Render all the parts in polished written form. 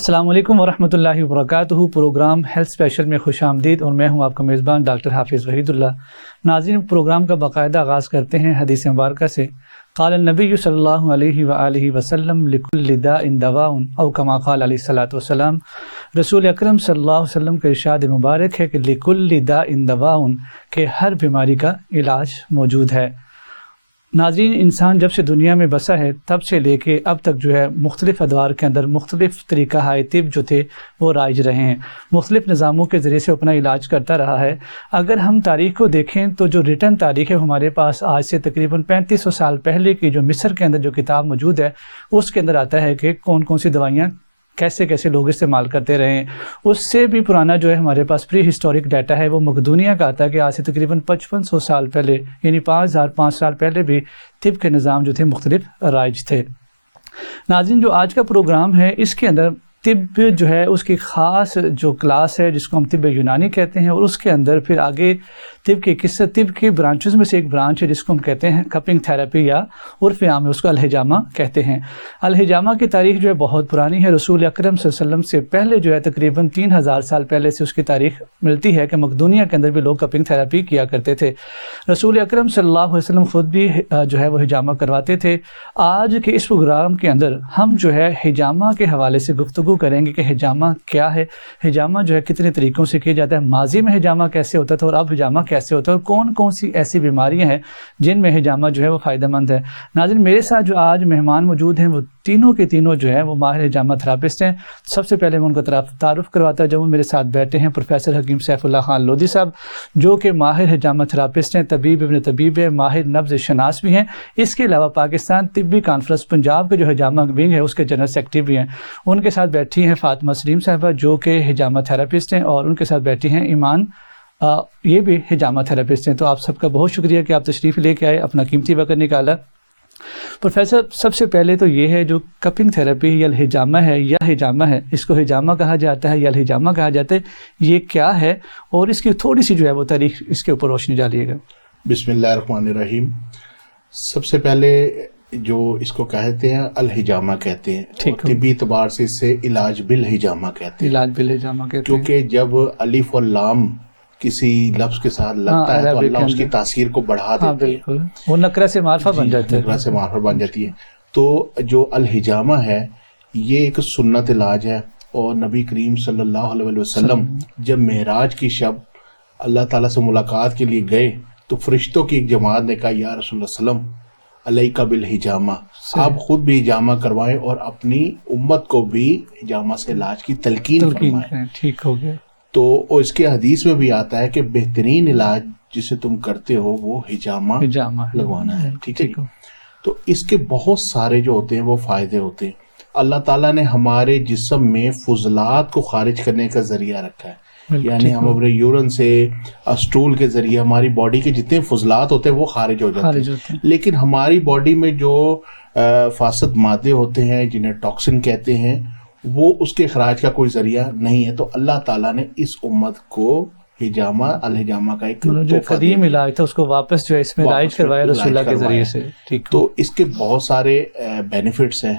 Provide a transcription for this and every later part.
السلام علیکم ورحمۃ اللہ وبرکاتہ۔ پروگرام ہیلتھ اسپیشل میں خوش آمدید، اور میں ہوں آپ کا میزبان ڈاکٹر حافظ وحید اللہ۔ ناظرین، پروگرام کا باقاعدہ آغاز کرتے ہیں حدیث مبارکہ سے۔ قال النبی صلی اللہ علیہ وآلہ وسلم لکل داء دواء او کما قال علیہ الصلوۃ والسلام۔ رسول اکرم صلی اللہ علیہ وسلم کا ارشاد مبارک ہے کہ لکل داء دواء، کہ ہر بیماری کا علاج موجود ہے۔ ناظرین، انسان جب سے دنیا میں بسا ہے تب سے لے کے اب تک جو ہے مختلف ادوار کے اندر مختلف طریقہ ہائے طب جو تھے وہ رائج رہے ہیں، مختلف نظاموں کے ذریعے سے اپنا علاج کرتا رہا ہے۔ اگر ہم تاریخ کو دیکھیں تو جو ریٹن تاریخ ہے ہمارے پاس آج سے تقریباً 3500 سال پہلے کی جو مصر کے اندر جو کتاب موجود ہے اس کے اندر آتا ہے کہ کون کون سی دوائیاں کیسے کیسے لوگ استعمال کرتے رہے ہیں۔ اس سے بھی پرانا جو ہے ہمارے پاس پری ہسٹورک ڈیٹا ہے وہ مقدونیہ کا آتا ہے کہ آج سے تقریباً 5500 سال پہلے، یعنی 5005 سال پہلے بھی طب کے نظام جو تھے مختلف رائج تھے۔ ناظرین، جو آج کا پروگرام ہے اس کے اندر طب جو ہے اس کی خاص جو کلاس ہے جس کو ہم طب یونانی کہتے ہیں، اور اس کے اندر پھر آگے طب کی برانچز میں سے ایک برانچ ہے جس کو ہم کہتے ہیں کپنگ تھراپی، یا عرف عام میں اس کو الحجامہ کہتے ہیں۔ الحجامہ کی تاریخ جو ہے بہت پرانی ہے، رسول اکرم صلی اللہ علیہ وسلم سے پہلے جو ہے تقریباً 3000 سال پہلے سے اس کی تاریخ ملتی ہے کہ مقدونیہ کے اندر بھی لوگ کپنگ تھراپی کیا کرتے تھے۔ رسول اکرم صلی اللہ علیہ وسلم خود بھی جو ہے وہ حجامہ کرواتے تھے۔ آج کے اس پروگرام کے اندر ہم جو ہے حجامہ کے حوالے سے گفتگو کریں گے کہ حجامہ کیا ہے، حجامہ جو ہے کتنے طریقوں سے کیا جاتا ہے، ماضی میں حجامہ کیسے ہوتا تھا اور اب حجامہ کیسے ہوتا ہے، اور کون کون سی ایسی بیماریاں ہیں جن میں حجامہ جو ہے وہ فائدہ مند ہے۔ ناظرین، میرے ساتھ جو آج مہمان موجود ہیں وہ تینوں کے تینوں جو ہے وہ ماہر حجامہ تھراپسٹ ہیں۔ سب سے پہلے میں ان کا تعارف کرواتا ہوں۔ جو میرے ساتھ بیٹھے ہیں پروفیسر حکیم سیف اللہ خان لودھی صاحب، جو کہ ماہر حجامہ تھراپسٹ ہیں، طبیب ابن طبیب ہیں، ماہر نبض شناس بھی ہیں۔ اس کے علاوہ پاکستان طبی کانفرنس پنجاب کے جو حجامہ ونگ ہے اس کے جنرل سیکرٹری بھی ہیں۔ ان کے ساتھ بیٹھی ہیں فاطمہ سلیم صاحبہ جو کہ حجامہ تھراپسٹ ہیں، اور ان کے ساتھ بیٹھی ہیں ایمان، یہ بھی حجامہ تھراپسٹ ہیں۔ تو آپ سب کا بہت شکریہ کہ آپ تشریف لے کے آئے، اپنا قیمتی وقت نکالا۔ پروفیسر، سب سے پہلے تو یہ ہے جو کپنگ تھراپی یا الحجامہ ہے یا حجامہ ہے، اس کو حجامہ کہا جاتا ہے یا الحجامہ کہا جاتا ہے، یہ کیا ہے اور اس کی تھوڑی سی جو ہے وہ تاریخ اس کے اوپر روشنی ڈالیے گا۔ بسم اللہ الرحمن الرحیم۔ سب سے پہلے جو اس کو کہتے ہیں الحجامہ کہتے ہیں، طبی اعتبار سے اس سے علاج بالحجامہ کہتے ہیں، علاج بالحجامہ کہتے ہیں، کیونکہ جب الف اور لام کسی لفظ کے ساتھ لگتا ہے تو اللہ اس کی تاثیر کو بڑھا دیتے ہیں، بالکل وہ نکرہ سے معرفہ بن جاتا ہے، نکرہ سے معرفہ بن جاتی ہے۔ تو جو الحجامہ ہے یہ ایک سنت علاج ہے، اور نبی کریم صلی اللہ علیہ وسلم جب معراج کی شب اللہ تعالیٰ سے ملاقات کے لیے گئے تو فرشتوں کی ایک جماعت نے کہا یا رسول اللہ صلی اللہ علیہ وسلم علیکہ بالحجامہ، آپ خود بھی حجامہ کروائیں اور اپنی امت کو بھی حجامہ سے علاج کی تلقین فرمائیں۔ ٹھیک ہو گیا۔ تو اس کے حدیث میں بھی آتا ہے کہ بہترین علاج جسے تم کرتے ہو وہ حجامہ لگوانا ہے، ٹھیک ہے۔ تو اس کے بہت سارے جو ہوتے ہیں وہ فائدے ہوتے ہیں۔ اللہ تعالیٰ نے ہمارے جسم میں فضلات کو خارج کرنے کا ذریعہ رکھا ہے، یعنی ہم اپنے یورین سے اسٹول کے ذریعے ہماری باڈی کے جتنے فضلات ہوتے ہیں وہ خارج ہو جاتے ہیں، لیکن ہماری باڈی میں جو فاسد مادے ہوتے ہیں جنہیں ٹاکسن کہتے ہیں وہ اس کے اخراج کا کوئی ذریعہ نہیں ہے۔ تو اللہ تعالیٰ نے اس امت کو حجامہ الحجامہ کا ایک جو قدیم علاج تھا اس کو واپس جو ہے اس میں رائج کروایا رسول اللہ کے ذریعے سے۔ تو اس کے بہت سارے بینیفٹس ہیں،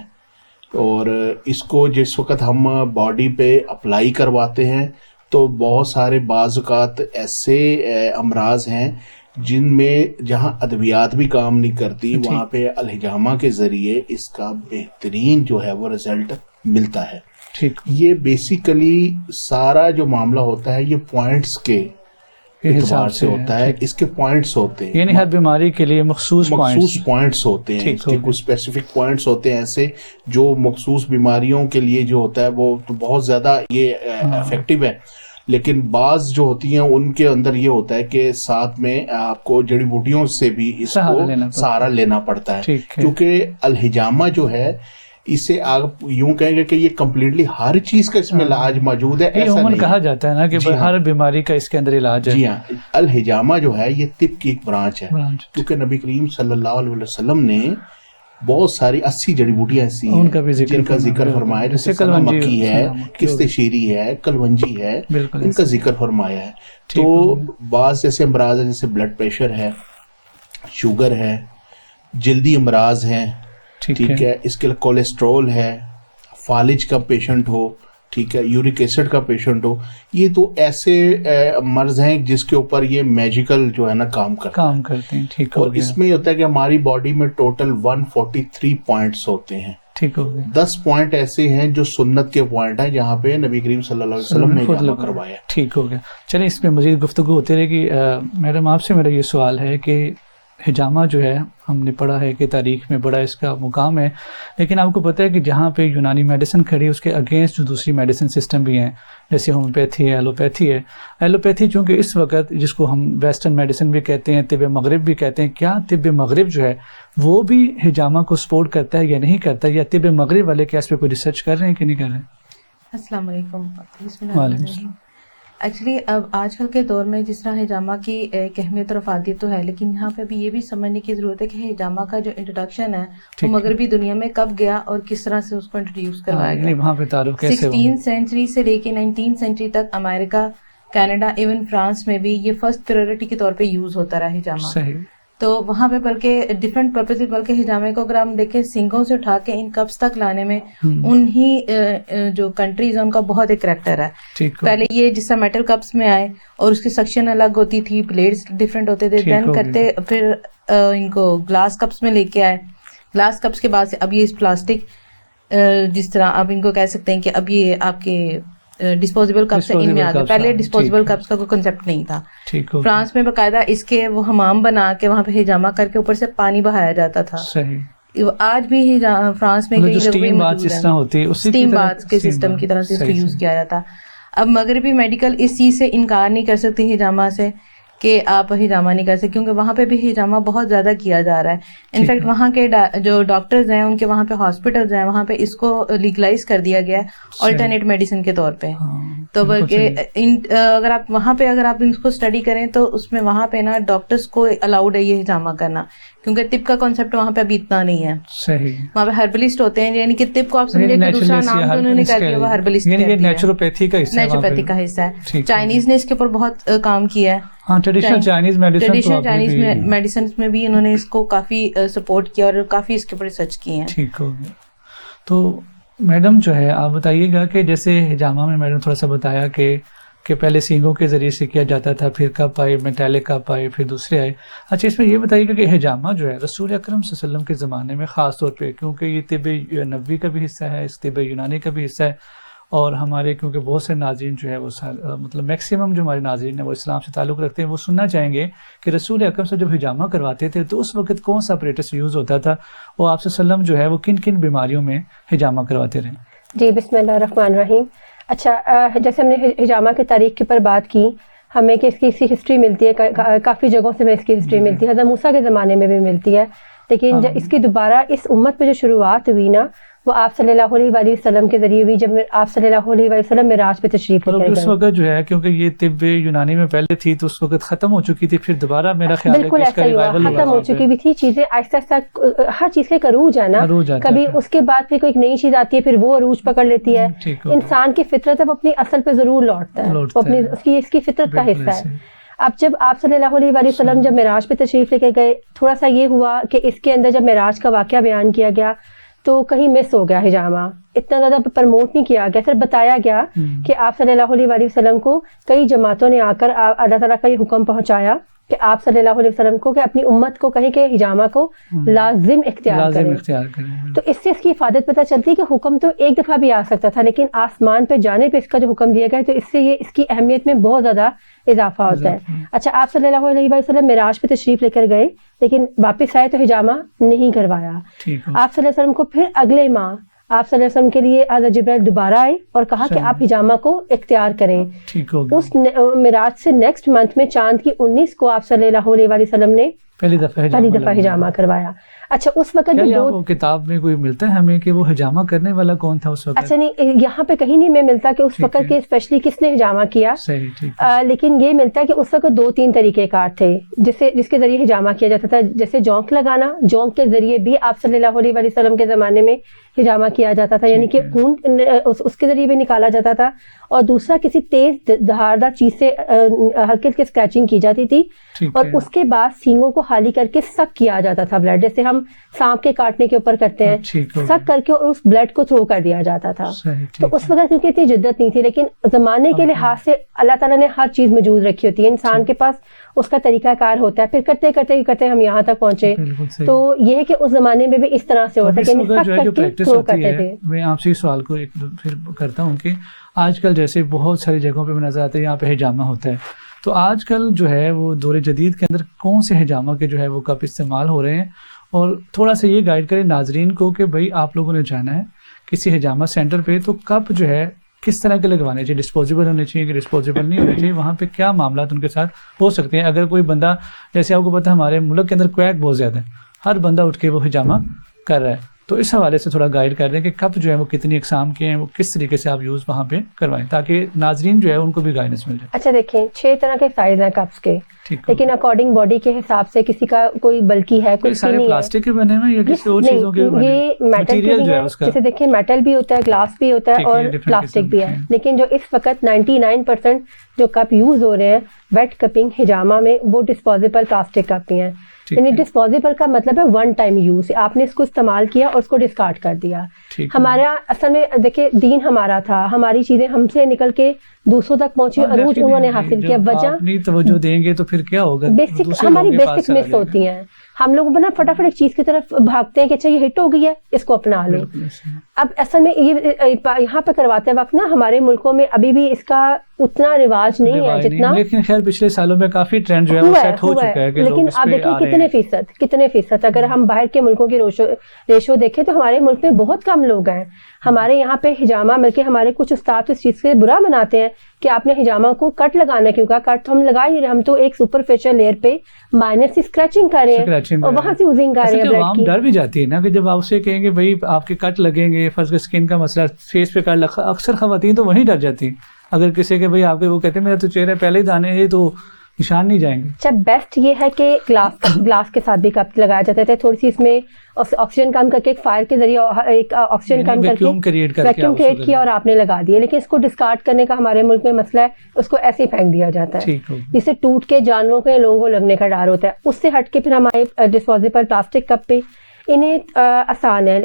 اور اس کو جس وقت ہم باڈی پہ اپلائی کرواتے ہیں تو بہت سارے بعض اوقات ایسے امراض ہیں جن میں جہاں ادویات بھی کام نہیں کرتی وہاں پہ الحجامہ کے ذریعے اس کا بہترین جو ہے وہ رزلٹ ملتا ہے۔ یہ بیسیکلی سارا جو معاملہ ہوتا ہے یہ پوائنٹس کے اعتبار سے ہوتا ہے، اس کے پوائنٹس ہوتے ہیں، یعنی ہر بیماری کے لیے مخصوص پوائنٹس ہوتے ہیں، اس کے کچھ اسپیسیفک پوائنٹس ہوتے ہیں ایسے جو مخصوص بیماریوں کے لیے جو ہوتا ہے وہ تو بہت زیادہ یہ افیکٹو ہے، لیکن بعض جو ہوتی ہیں ان کے اندر یہ ہوتا ہے کہ ساتھ میں آپ کو جڑی بوٹیوں سے بھی اس کو سہارا لینا پڑتا ہے، کیونکہ الحجامہ جو ہے اسے آپ یوں کہیں گے کہ یہ کمپلیٹلی ہر چیز کا اس میں علاج موجود ہے، ایسا نہیں کہا جاتا ہے نا کہ ہر بیماری کا اس کے اندر علاج ہے۔ جی ہاں، الحجامہ جو ہے یہ طب کی ایک برانچ ہے، کیونکہ نبی کریم صلی اللہ علیہ وسلم نے بہت ساری 80 جڑی بوٹیاں ایسی ہیں جن کا ذکر فرمایا، جیسے مکی ہے، کست شیری ہے، کلونجی ہے، ان کا ذکر فرمایا ہے۔ تو بعض جیسے امراض ہیں جیسے بلڈ پریشر ہے، شوگر ہے، جلدی امراض ہیں، ٹھیک ہے، اس کے لیے کولیسٹرول ہے، فالج کا پیشنٹ ہو ٹھیک ہے, یورک ایسڈ کا پیشنٹ ہو, یہ تو ایسے مرض ہیں جس کے اوپر یہ میجیکل جو ہے نا کام کرتے ہیں. ٹھیک اور اس میں یہ ہوتا ہے کہ ہماری باڈی میں ٹوٹل 143 پوائنٹس ہوتے ہیں. ٹھیک ہو گیا. 10 پوائنٹ ایسے ہیں جو سنت کے پوائنٹ ہیں جہاں پہ نبی کریم صلی اللہ علیہ وسلم نے حجامہ کروایا. ٹھیک ہو گیا. چلیں اس پہ مزید گفتگو ہوتی رہے گی. میڈم آپ سے میرا یہ سوال ہے کہ حجامہ جو ہے ہم نے پڑھا ہے کہ تاریخ میں بڑا اس کا مقام ہے, لیکن آپ کو پتہ ہے کہ جہاں پہ یونانی میڈیسن کھڑی ہے اس کے اگینسٹ جو دوسری میڈیسن سسٹم بھی ہیں, جیسے ہومیوپیتھی ہے, ایلوپیتھی ہے. ایلوپیتھی چونکہ اس وقت جس کو ہم ویسٹرن میڈیسن بھی کہتے ہیں, طب مغرب بھی کہتے ہیں, کیا طب مغرب جو ہے وہ بھی حجامہ کو سپورٹ کرتا ہے یا نہیں کرتا, یا طب مغرب والے کیا اس پہ کوئی ریسرچ کر رہے ہیں کہ نہیں کر رہے ہیں؟ السلام علیکم. ایکچولی اب آج کل کے دور میں جس طرح حجامہ کی ایک اہمیت اور افادیت تو ہے, لیکن یہاں پہ بھی یہ بھی سمجھنے کی ضرورت ہے کہ حجامہ کا جو انٹروڈکشن ہے وہ مغربی دنیا میں کب گیا اور کس طرح سے اس کو انٹروڈیوس کروایا گیا. وہاں پہ تعارف کیسے 16 سینچری سے لے کے 19 سینچری تک امریکہ, کینیڈا, ایون فرانس میں بھی یہ فرسٹ پریورٹی کے طور پہ یوز ہوتا رہا حجامہ. صحیح. تو وہاں پہ بلکہ ڈفرینٹ پرپز, بلکہ حجامے کو اگر ہم دیکھیں سنگھوں سے اٹھا کے ان کپس تک لانے میں انہی جو کنٹریز ہیں ان کا بہت ایک کریکٹر ہے. پہلے یہ جس طرح میٹل کپس میں آئے اور اس کی سیکشن الگ ہوتی تھی, بلیڈز ڈفرینٹ ہوتے تھے, دین کرتے پھر ان کو گلاس کپس میں لے کے آئے. گلاس کپس کے بعد سے اب یہ اس پلاسٹک جس طرح اب ان کو کہہ سکتے ہیں کہ اب یہ آپ کے ڈسپوزیبل کپس ان میں آ گئے. پہلے ڈسپوزیبل کپس کا کوئی کنسیپٹ نہیں تھا. فرانس میں باقاعدہ اس کے وہ حمام بنا کے وہاں پہ حجامہ کر کے اوپر سے پانی بہایا جاتا تھا. آج بھی فرانس میں کئی اسٹیم باتھ کے سسٹم کی طرح سے اس کو یوز کیا جاتا. اب مغربی میڈیکل اس چیز سے انکار نہیں کر سکتی حجامہ سے کہ آپ حجامہ نہیں کر سکتے, کیونکہ وہاں پہ بھی حجامہ بہت زیادہ کیا جا رہا ہے. انفیکٹ وہاں کے جو ڈاکٹرز ہیں ان کے وہاں پہ ہاسپٹلز ہیں وہاں پہ اس کو لیگلائز کر دیا گیا ہے آلٹرنیٹ میڈیسن کے طور پہ. تو بلکہ اگر آپ وہاں پہ اگر آپ اس کو اسٹڈی کریں تو اس میں وہاں پہ نا ڈاکٹرز کو الاؤڈ ہے یہ حجامہ کرنا, کیونکہ طب کا کانسیپٹ وہاں پہ ابھی اتنا نہیں ہے. صحیح. وہاں پہ ہربلسٹ ہوتے ہیں, یعنی کہ طب کو آپ سمجھے کہ دوسرا نام جو انہوں نے کر دیا وہ ہربلسٹ ہے, نیچروپیتھی کا حصہ ہے. چائنیز نے اس کے اوپر بہت کام کیا ہے. ٹریڈیشنل چائنیز میڈیسن میں بھی انہوں نے اس کو کافی سپورٹ کیا اور کافی اس کے اوپر ریسرچ کی ہے. ٹھیک ہو گیا. تو میڈم جو ہے آپ بتائیے گا کہ جیسے حجامہ میں میڈم تھوڑا سا بتایا کہ پہلے سینگوں کے ذریعے سے کیا جاتا تھا, پھر کپ آئے, میٹالک کپ آئے, پھر دوسرے آئے. اچھا اس میں یہ بتائیے گا کہ حجامہ جو ہے رسول اکرم صلی اللہ علیہ وسلم کے زمانے میں خاص طور پہ, کیونکہ یہ طب نبوی کا بھی حصہ ہے, اس طب یونانی کا بھی حصہ ہے, اور ہمارے کیونکہ بہت سے ناظرین جو ہے وہ مطلب میکسیمم جو ہمارے ناظرین ہیں وہ اسلام سے تعلق رکھتے ہیں, وہ سننا چاہیں گے کہ رسول اکرم سے جب حجامہ کرواتے تھے تو اس وقت کون سا اپریٹس یوز ہوتا تھا, وہ آپ صلی اللہ علیہ وسلم جو ہے وہ کن کن بیماریوں میں حجامہ کرواتے رہے؟ جی بسم اللہ الرحمن الرحیم. اچھا جیسے ہم نے حجامہ کی تاریخ کے اوپر بات کی, ہمیں کہ اس کی ہسٹری ملتی ہے, کافی جگہوں سے ہمیں اس کی ہسٹری ملتی ہے, حضرت موسیٰ کے زمانے میں بھی ملتی ہے, لیکن جب اس کی دوبارہ اس امت پہ جو شروعات ہوئی نا وہ آپ صلی اللہ علیہ وآلہ وسلم کے ذریعے بھی, جب آپ صلی اللہ علیہ وآلہ وسلم معراج پہ تشریف لے گئے. اس وقت جو ہے کیونکہ یہ طب یونانی میں پہلے تھی تو اس وقت ختم ہو چکی تھی, پھر دوبارہ میرا خیال ہے بالکل ایسا ہی ہوا, ختم ہو چکی بھی تھی چیزیں آہستہ آہستہ, ہر چیز کا ایک عروج ہے نا, کبھی اس کے بعد پھر کوئی نئی چیز آتی ہے پھر وہ عروج پکڑ لیتی ہے. انسان کی فطرت ہے وہ اپنی اصل پہ ضرور لوٹتا ہے, وہ اپنی اس کی فطرت کا حصہ ہے. اب جب آپ صلی اللہ علیہ وآلہ وسلم جب معراج پہ تشریف لے کے گئے, تھوڑا سا یہ ہوا کہ اس کے اندر جب معراج کا واقعہ بیان کیا گیا تو کہیں مس ہو گیا حجامہ, اتنا زیادہ پرموٹ نہیں کیا گیا. پھر بتایا گیا کہ آپ صلی اللہ علیہ وآلہ وسلم کو کئی جماعتوں نے آ کر اللہ تعالیٰ کا یہ حکم پہنچایا کہ آپ صلی اللہ علیہ وسلم کو کہ اپنی امت کو کہیں کہ حجامہ کو لازم اختیار کریں. تو اس سے اس کی افادت پتہ چلتی ہے کہ حکم تو ایک دفعہ بھی آ سکتا تھا, لیکن آسمان پہ جانے پہ اس کا جو حکم دیا گیا تو اس سے یہ اس کی اہمیت میں بہت زیادہ اضافہ ہوتا ہے. اچھا آپ صلی اللہ علیہ وسلم معراج پہ تشریف لے کر گئے, لیکن واپس آئے تو حجامہ نہیں کروایا. آپ صلی اللہ علیہ وسلم کو پھر اگلے ماہ آپ صلی اللہ علیہ وسلم کے لیے حضرت جبرائیل دوبارہ آئے اور کہا کہ آپ حجامہ کو اختیار کریں. اس معراج سے نیکسٹ منتھ میں چاند کی 19 کو آپ صلی اللہ علیہ وآلہ وسلم نے پہلی دفعہ حجامہ کروایا. اچھا اس وقت بھی دو کتاب میں کوئی ملتا ہے ہمیں کہ وہ حجامہ کرنے والا کون تھا اس وقت؟ اچھا نہیں, یہاں پہ کہیں نہیں میں ملتا کہ اس وقت کے اسپیشلی کس نے حجامہ کیا, لیکن یہ ملتا ہے کہ اس وقت 2-3 طریقہ کار تھے جس کے ذریعے حجامہ کیا جاتا تھا. جیسے جونک لگانا, جونک کے ذریعے بھی آپ صلی اللہ علیہ وآلہ وسلم کے زمانے میں حجامہ کیا جاتا تھا, یعنی کہ خون اس کے ذریعے بھی نکالا جاتا تھا. اور دوسرا کسی تیز دھاردار چیز سے ہلکے ہلکے اسکریچنگ کی جاتی تھی, اور اس کے بعد سینگوں کو خالی کر کے سک کیا جاتا تھا بلڈ، جیسے ہم سانپ کے کاٹنے کے اوپر کرتے ہیں، سک کر کے اور اس بلڈ کو تھرو کر دیا جاتا تھا. تو اس وقت کیونکہ اتنی جدت نہیں تھی، لیکن زمانے کے لحاظ سے اللہ تعالیٰ نے ہر چیز موجود رکھی ہوتی ہے، انسان کے پاس اس کا طریقہ کار ہوتا ہے، پھر کرتے کرتے کرتے ہم یہاں تک پہنچے. تو یہ ہے کہ اس زمانے میں بھی اس طرح سے ہوتا ہے کہ سک کر کے تھرو کرتے تھے. میں آپ سے اس سوال کو پھر کرتا ہوں کہ آج کل جیسے بہت ساری جگہوں پہ نظر آتا ہے یہاں پہ حجامہ ہوتا ہے، تو آج کل جو ہے وہ دور جدید کے اندر کون سے حجامہ کے جو ہے وہ کپ استعمال ہو رہے ہیں، اور تھوڑا سا یہ گائیڈ کریں ناظرین کو کہ بھائی آپ لوگوں نے جانا ہے کسی حجامہ سینٹر پہ، تو کپ جو ہے کس طرح کے لگوانے چاہیے، ڈسپوزیبل ہونے چاہیے کہ ڈسپوزیبل نہیں ہونے چاہیے، وہاں پہ کیا معاملات ان کے ساتھ ہو سکتے ہیں. اگر کوئی بندہ، جیسے آپ کو پتہ ہے ہمارے ملک کے اندر کویک بہت زیادہ ہے، ہر بندہ اٹھ کے وہ حجامہ کر رہا ہے، تو اس حوالے سے تھوڑا گائیڈ کر دیں کہ کپ جو ہے وہ کتنی اقسام کے ہیں، وہ کس طریقے سے آپ یوز وہاں پہ کروائیں تاکہ ناظرین جو ہے ان کو بھی گائیڈنس مل جائے. اچھا دیکھیں 6 طرح کے سائز ہیں کپس کے، لیکن اکارڈنگ باڈی کے حساب سے کسی کا کوئی بلکی ہے، کوئی سارے پلاسٹک کے بنے ہوئے یا کسی اور چیزوں کے بنے ہیں؟ یہ میٹل جو ہے اس کا، جیسے دیکھیں میٹل بھی ہوتا ہے، گلاس بھی ہوتا ہے اور پلاسٹک بھی ہے. لیکن جو اس وقت 99% جو کپ یوز ہو رہے ہیں ویٹ کپنگ حجامہ میں، وہ ڈسپوزیبل پلاسٹک کپ ہی ہیں. یعنی ڈسپوزیبل کا مطلب ہے ون ٹائم یوز، آپ نے اس کو استعمال کیا اور اس کو ڈسکارڈ کر دیا. ہمارا اصل میں دیکھیں دین ہمارا تھا، ہماری چیزیں ہم سے نکل کے دوسروں تک پہنچی، عروج انہوں نے حاصل کیا. وجہ توجہ دیں گے تو پھر کیا ہوگا، بیسک ہماری بیسک مس ہوتی ہیں. ہم لوگ نا فٹافٹ ایک چیز کی طرف بھاگتے ہیں کہ اچھا یہ ہٹ ہو گئی ہے اس کو اپنا لو. اب اصل میں یہ یہاں پہ کرواتے وقت نا ہمارے ملکوں میں ابھی بھی اس کا اتنا رواج نہیں ہے جتنا، لیکن خیر پچھلے سالوں میں کافی ٹرینڈ جو ہے وہ سیٹ ہو چکا ہے. لیکن آپ دیکھیں کتنے فیصد اگر ہم باہر کے ملکوں کی ریشو دیکھیں تو ہمارے ملک میں بہت کم لوگ ہیں. ہمارے یہاں پہ حجامہ بلکہ ہمارے کچھ استاد اس چیز سے برا مناتے ہیں کہ آپ نے حجامہ کو کٹ لگانا کیوں کہا. کٹ تو ہم لگا ہی رہے، ہم تو ایک سپرفیشل لیئر پہ مائنر سی اسکریچنگ کر رہے ہیں اور وہاں سے اوزنگ کر رہے ہیں. عوام ڈر بھی جاتی ہے نا کہ جب آپ سے کہیں گے بھائی آپ کے کٹ لگیں گے، فرض اسکن کا مسئلہ، فیس پہ کٹ، اکثر خواتین تو وہیں ڈر جاتی ہیں. اگر کسی کے بھائی آپ کے وہ کہتے ہیں میرا تو چہرہ پہلے ہی دانے ہیں تو نشان نہیں جائیں گے. اچھا بیسٹ یہ ہے کہ گلاس کے ساتھ بھی کپ لگایا جاتے تھے، تھوڑی سی اس میں آکسیجن کم کر کے ایک فائر کے ذریعے ایک آکسیجن کم کر کے ویکیوم کریٹ کیا اور آپ نے لگا دیا. لیکن اس کو ڈسکارڈ کرنے کا ہمارے ملک میں مسئلہ ہے، اس کو ایسے ہی پھینک دیا جاتا ہے جس سے ٹوٹ کے جانوروں کے لوگوں کو لگنے کا ڈر ہوتا ہے. اس سے ہٹ کے پھر ہمارے ڈسپوزیبل پلاسٹک کپ پہ انہیں آسان ہے.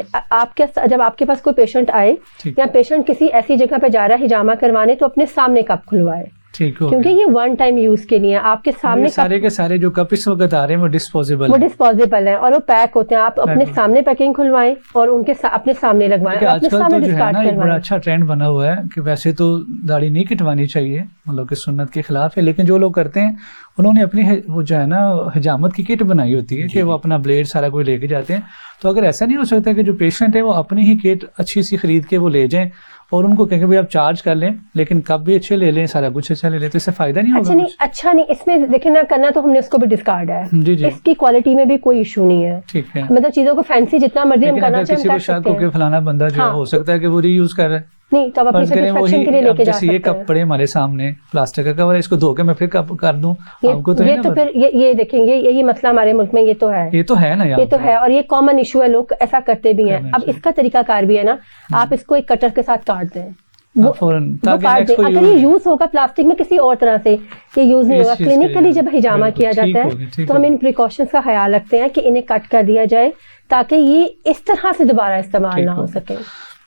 جب آپ کے پاس کوئی پیشنٹ آئے یا پیشنٹ کسی ایسی جگہ پہ جا رہا ہے حجامہ کروانے تو اپنے سامنے کپ کھلوائے، کیونکہ یہ ون ٹائم یوز کے لیے آپ کے سامنے سارے کے سارے جو کپ اس وقت آ رہے ہیں وہ ڈسپوزیبل ہیں اور وہ پیک ہوتے ہیں. آپ اپنے سامنے پیکنگ کھلوائیں اور ان کے اپنے سامنے لگوائیں. آج کل تو جو ہے نا ایک بڑا اچھا ٹرینڈ بنا ہوا ہے کہ ویسے تو داڑھی نہیں کٹوانی چاہیے، مطلب کہ سنت کے خلاف ہے، لیکن جو لوگ کرتے ہیں انہوں نے اپنی وہ جو ہے نا حجامت کی کٹ بنائی ہوتی ہے کہ وہ اپنا بلیڈ سارا کوئی لے کے جاتے ہیں. تو اگر ایسا نہیں ہو سکتا کہ جو پیشنٹ ہے وہ اپنی ہی کٹ اچھی سی خرید کے وہ لے جائیں اور ان کو کہیں کہ بھائی آپ چارج کر لیں لیکن کپ بھی اچھے لے لیں، سارا کچھ اچھا لے لیں، تو اس سے فائدہ نہیں ہوگا. اچھا نہیں اس میں دیکھیں نا کرنا تو ہم نے اس کو بھی ڈسکارڈ ہے. اس کی کوالٹی میں بھی کوئی ایشو نہیں ہے، ٹھیک ہے، مطلب چیزوں کو فینسی جتنا مرضی ہم کرنا چاہیں کر سکتے ہیں. فلانا بندہ جو ہو سکتا ہے کہ وہ ری یوز کر رہا ہے، نہیں تو اپنی سیٹسفیکشن کے لیے لے کے جا سکتے ہیں. یہ کپ پڑے ہمارے سامنے پلاسٹک کا کور ہے، اس کو دھو کے میں پھر کپ کر دوں آپ کو، تو یہ تو پھر یہ دیکھیں گے یہی مسئلہ ہمارے ملک میں یہ تو ہے نا، یہ تو ہے اور یہ کامن ایشو ہے، لوگ ایسا کرتے بھی ہیں. اب اس کا طریقہ کار بھی ہے نا، آپ اس کو ایک کٹر کے ساتھ کاٹ دیں، اگر یہ یوز ہوگا پلاسٹک میں کسی اور طرح سے یہ یوز نہیں ہوگا. کلینکلی جب حجامہ کیا جاتا ہے تو ہم ان پریکاشنز کا خیال رکھتے ہیں کہ انہیں کٹ کر دیا جائے تاکہ یہ اس طرح سے دوبارہ استعمال نہ ہو سکے.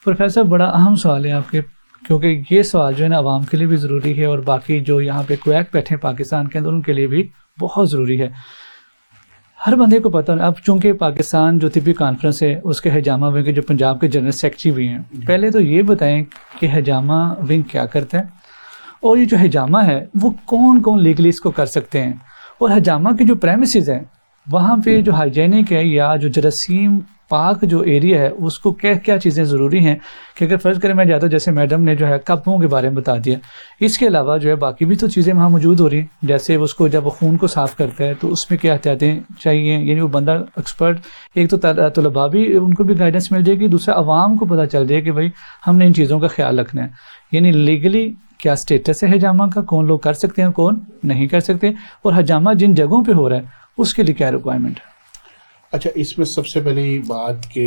پروفیسر بڑا اہم سوال ہے آپ کے، کیونکہ یہ سوال جو ہے نا عوام کے لیے بھی ضروری ہے اور باقی جو یہاں پہ کویک بیٹھے ہیں پاکستان کے اندر ان کے لیے بھی بہت ضروری ہے. ہر بندے کو پتہ ہے اب چونکہ پاکستان جو طبی کانفرنس ہے اس کے حجامہ ونگ کے جو پنجاب کے جنرل سیکرٹری بھی ہیں، پہلے تو یہ بتائیں کہ حجامہ ونگ کیا کرتا ہے اور یہ جو حجامہ ہے وہ کون کون لیگلی اس کو کر سکتے ہیں، اور حجامہ کے جو پریمیسز ہیں وہاں پہ جو ہائیجینک ہے یا جو جراثیم پاک جو ایریا ہے اس کو کیا کیا چیزیں ضروری ہیں کہ اگر فرض کریں میں جاتا ہوں، جیسے میڈم نے جو ہے کپوں کے بارے میں بتا دیا، اس کے علاوہ جو ہے باقی بھی تو چیزیں وہاں موجود ہو رہی ہیں، جیسے اس کو جب وہ خون کو صاف کرتا ہے تو اس میں کیا احتیاطیں چاہیے، یعنی وہ بندہ ایکسپرٹ، ایک تو طلباء بھی ان کو بھی گائیڈنس مل جائے گی، دوسرا عوام کو پتہ چل جائے کہ بھائی ہم نے ان چیزوں کا خیال رکھنا ہے، یعنی لیگلی کیا اسٹیٹس ہے حجامہ کا، کون لوگ کر سکتے ہیں کون نہیں کر سکتے، اور حجامہ جن جگہوں پہ ہو رہا ہے اس کے لیے کیا ریکوائرمنٹ ہے. اچھا اس میں سب سے پہلی بات کہ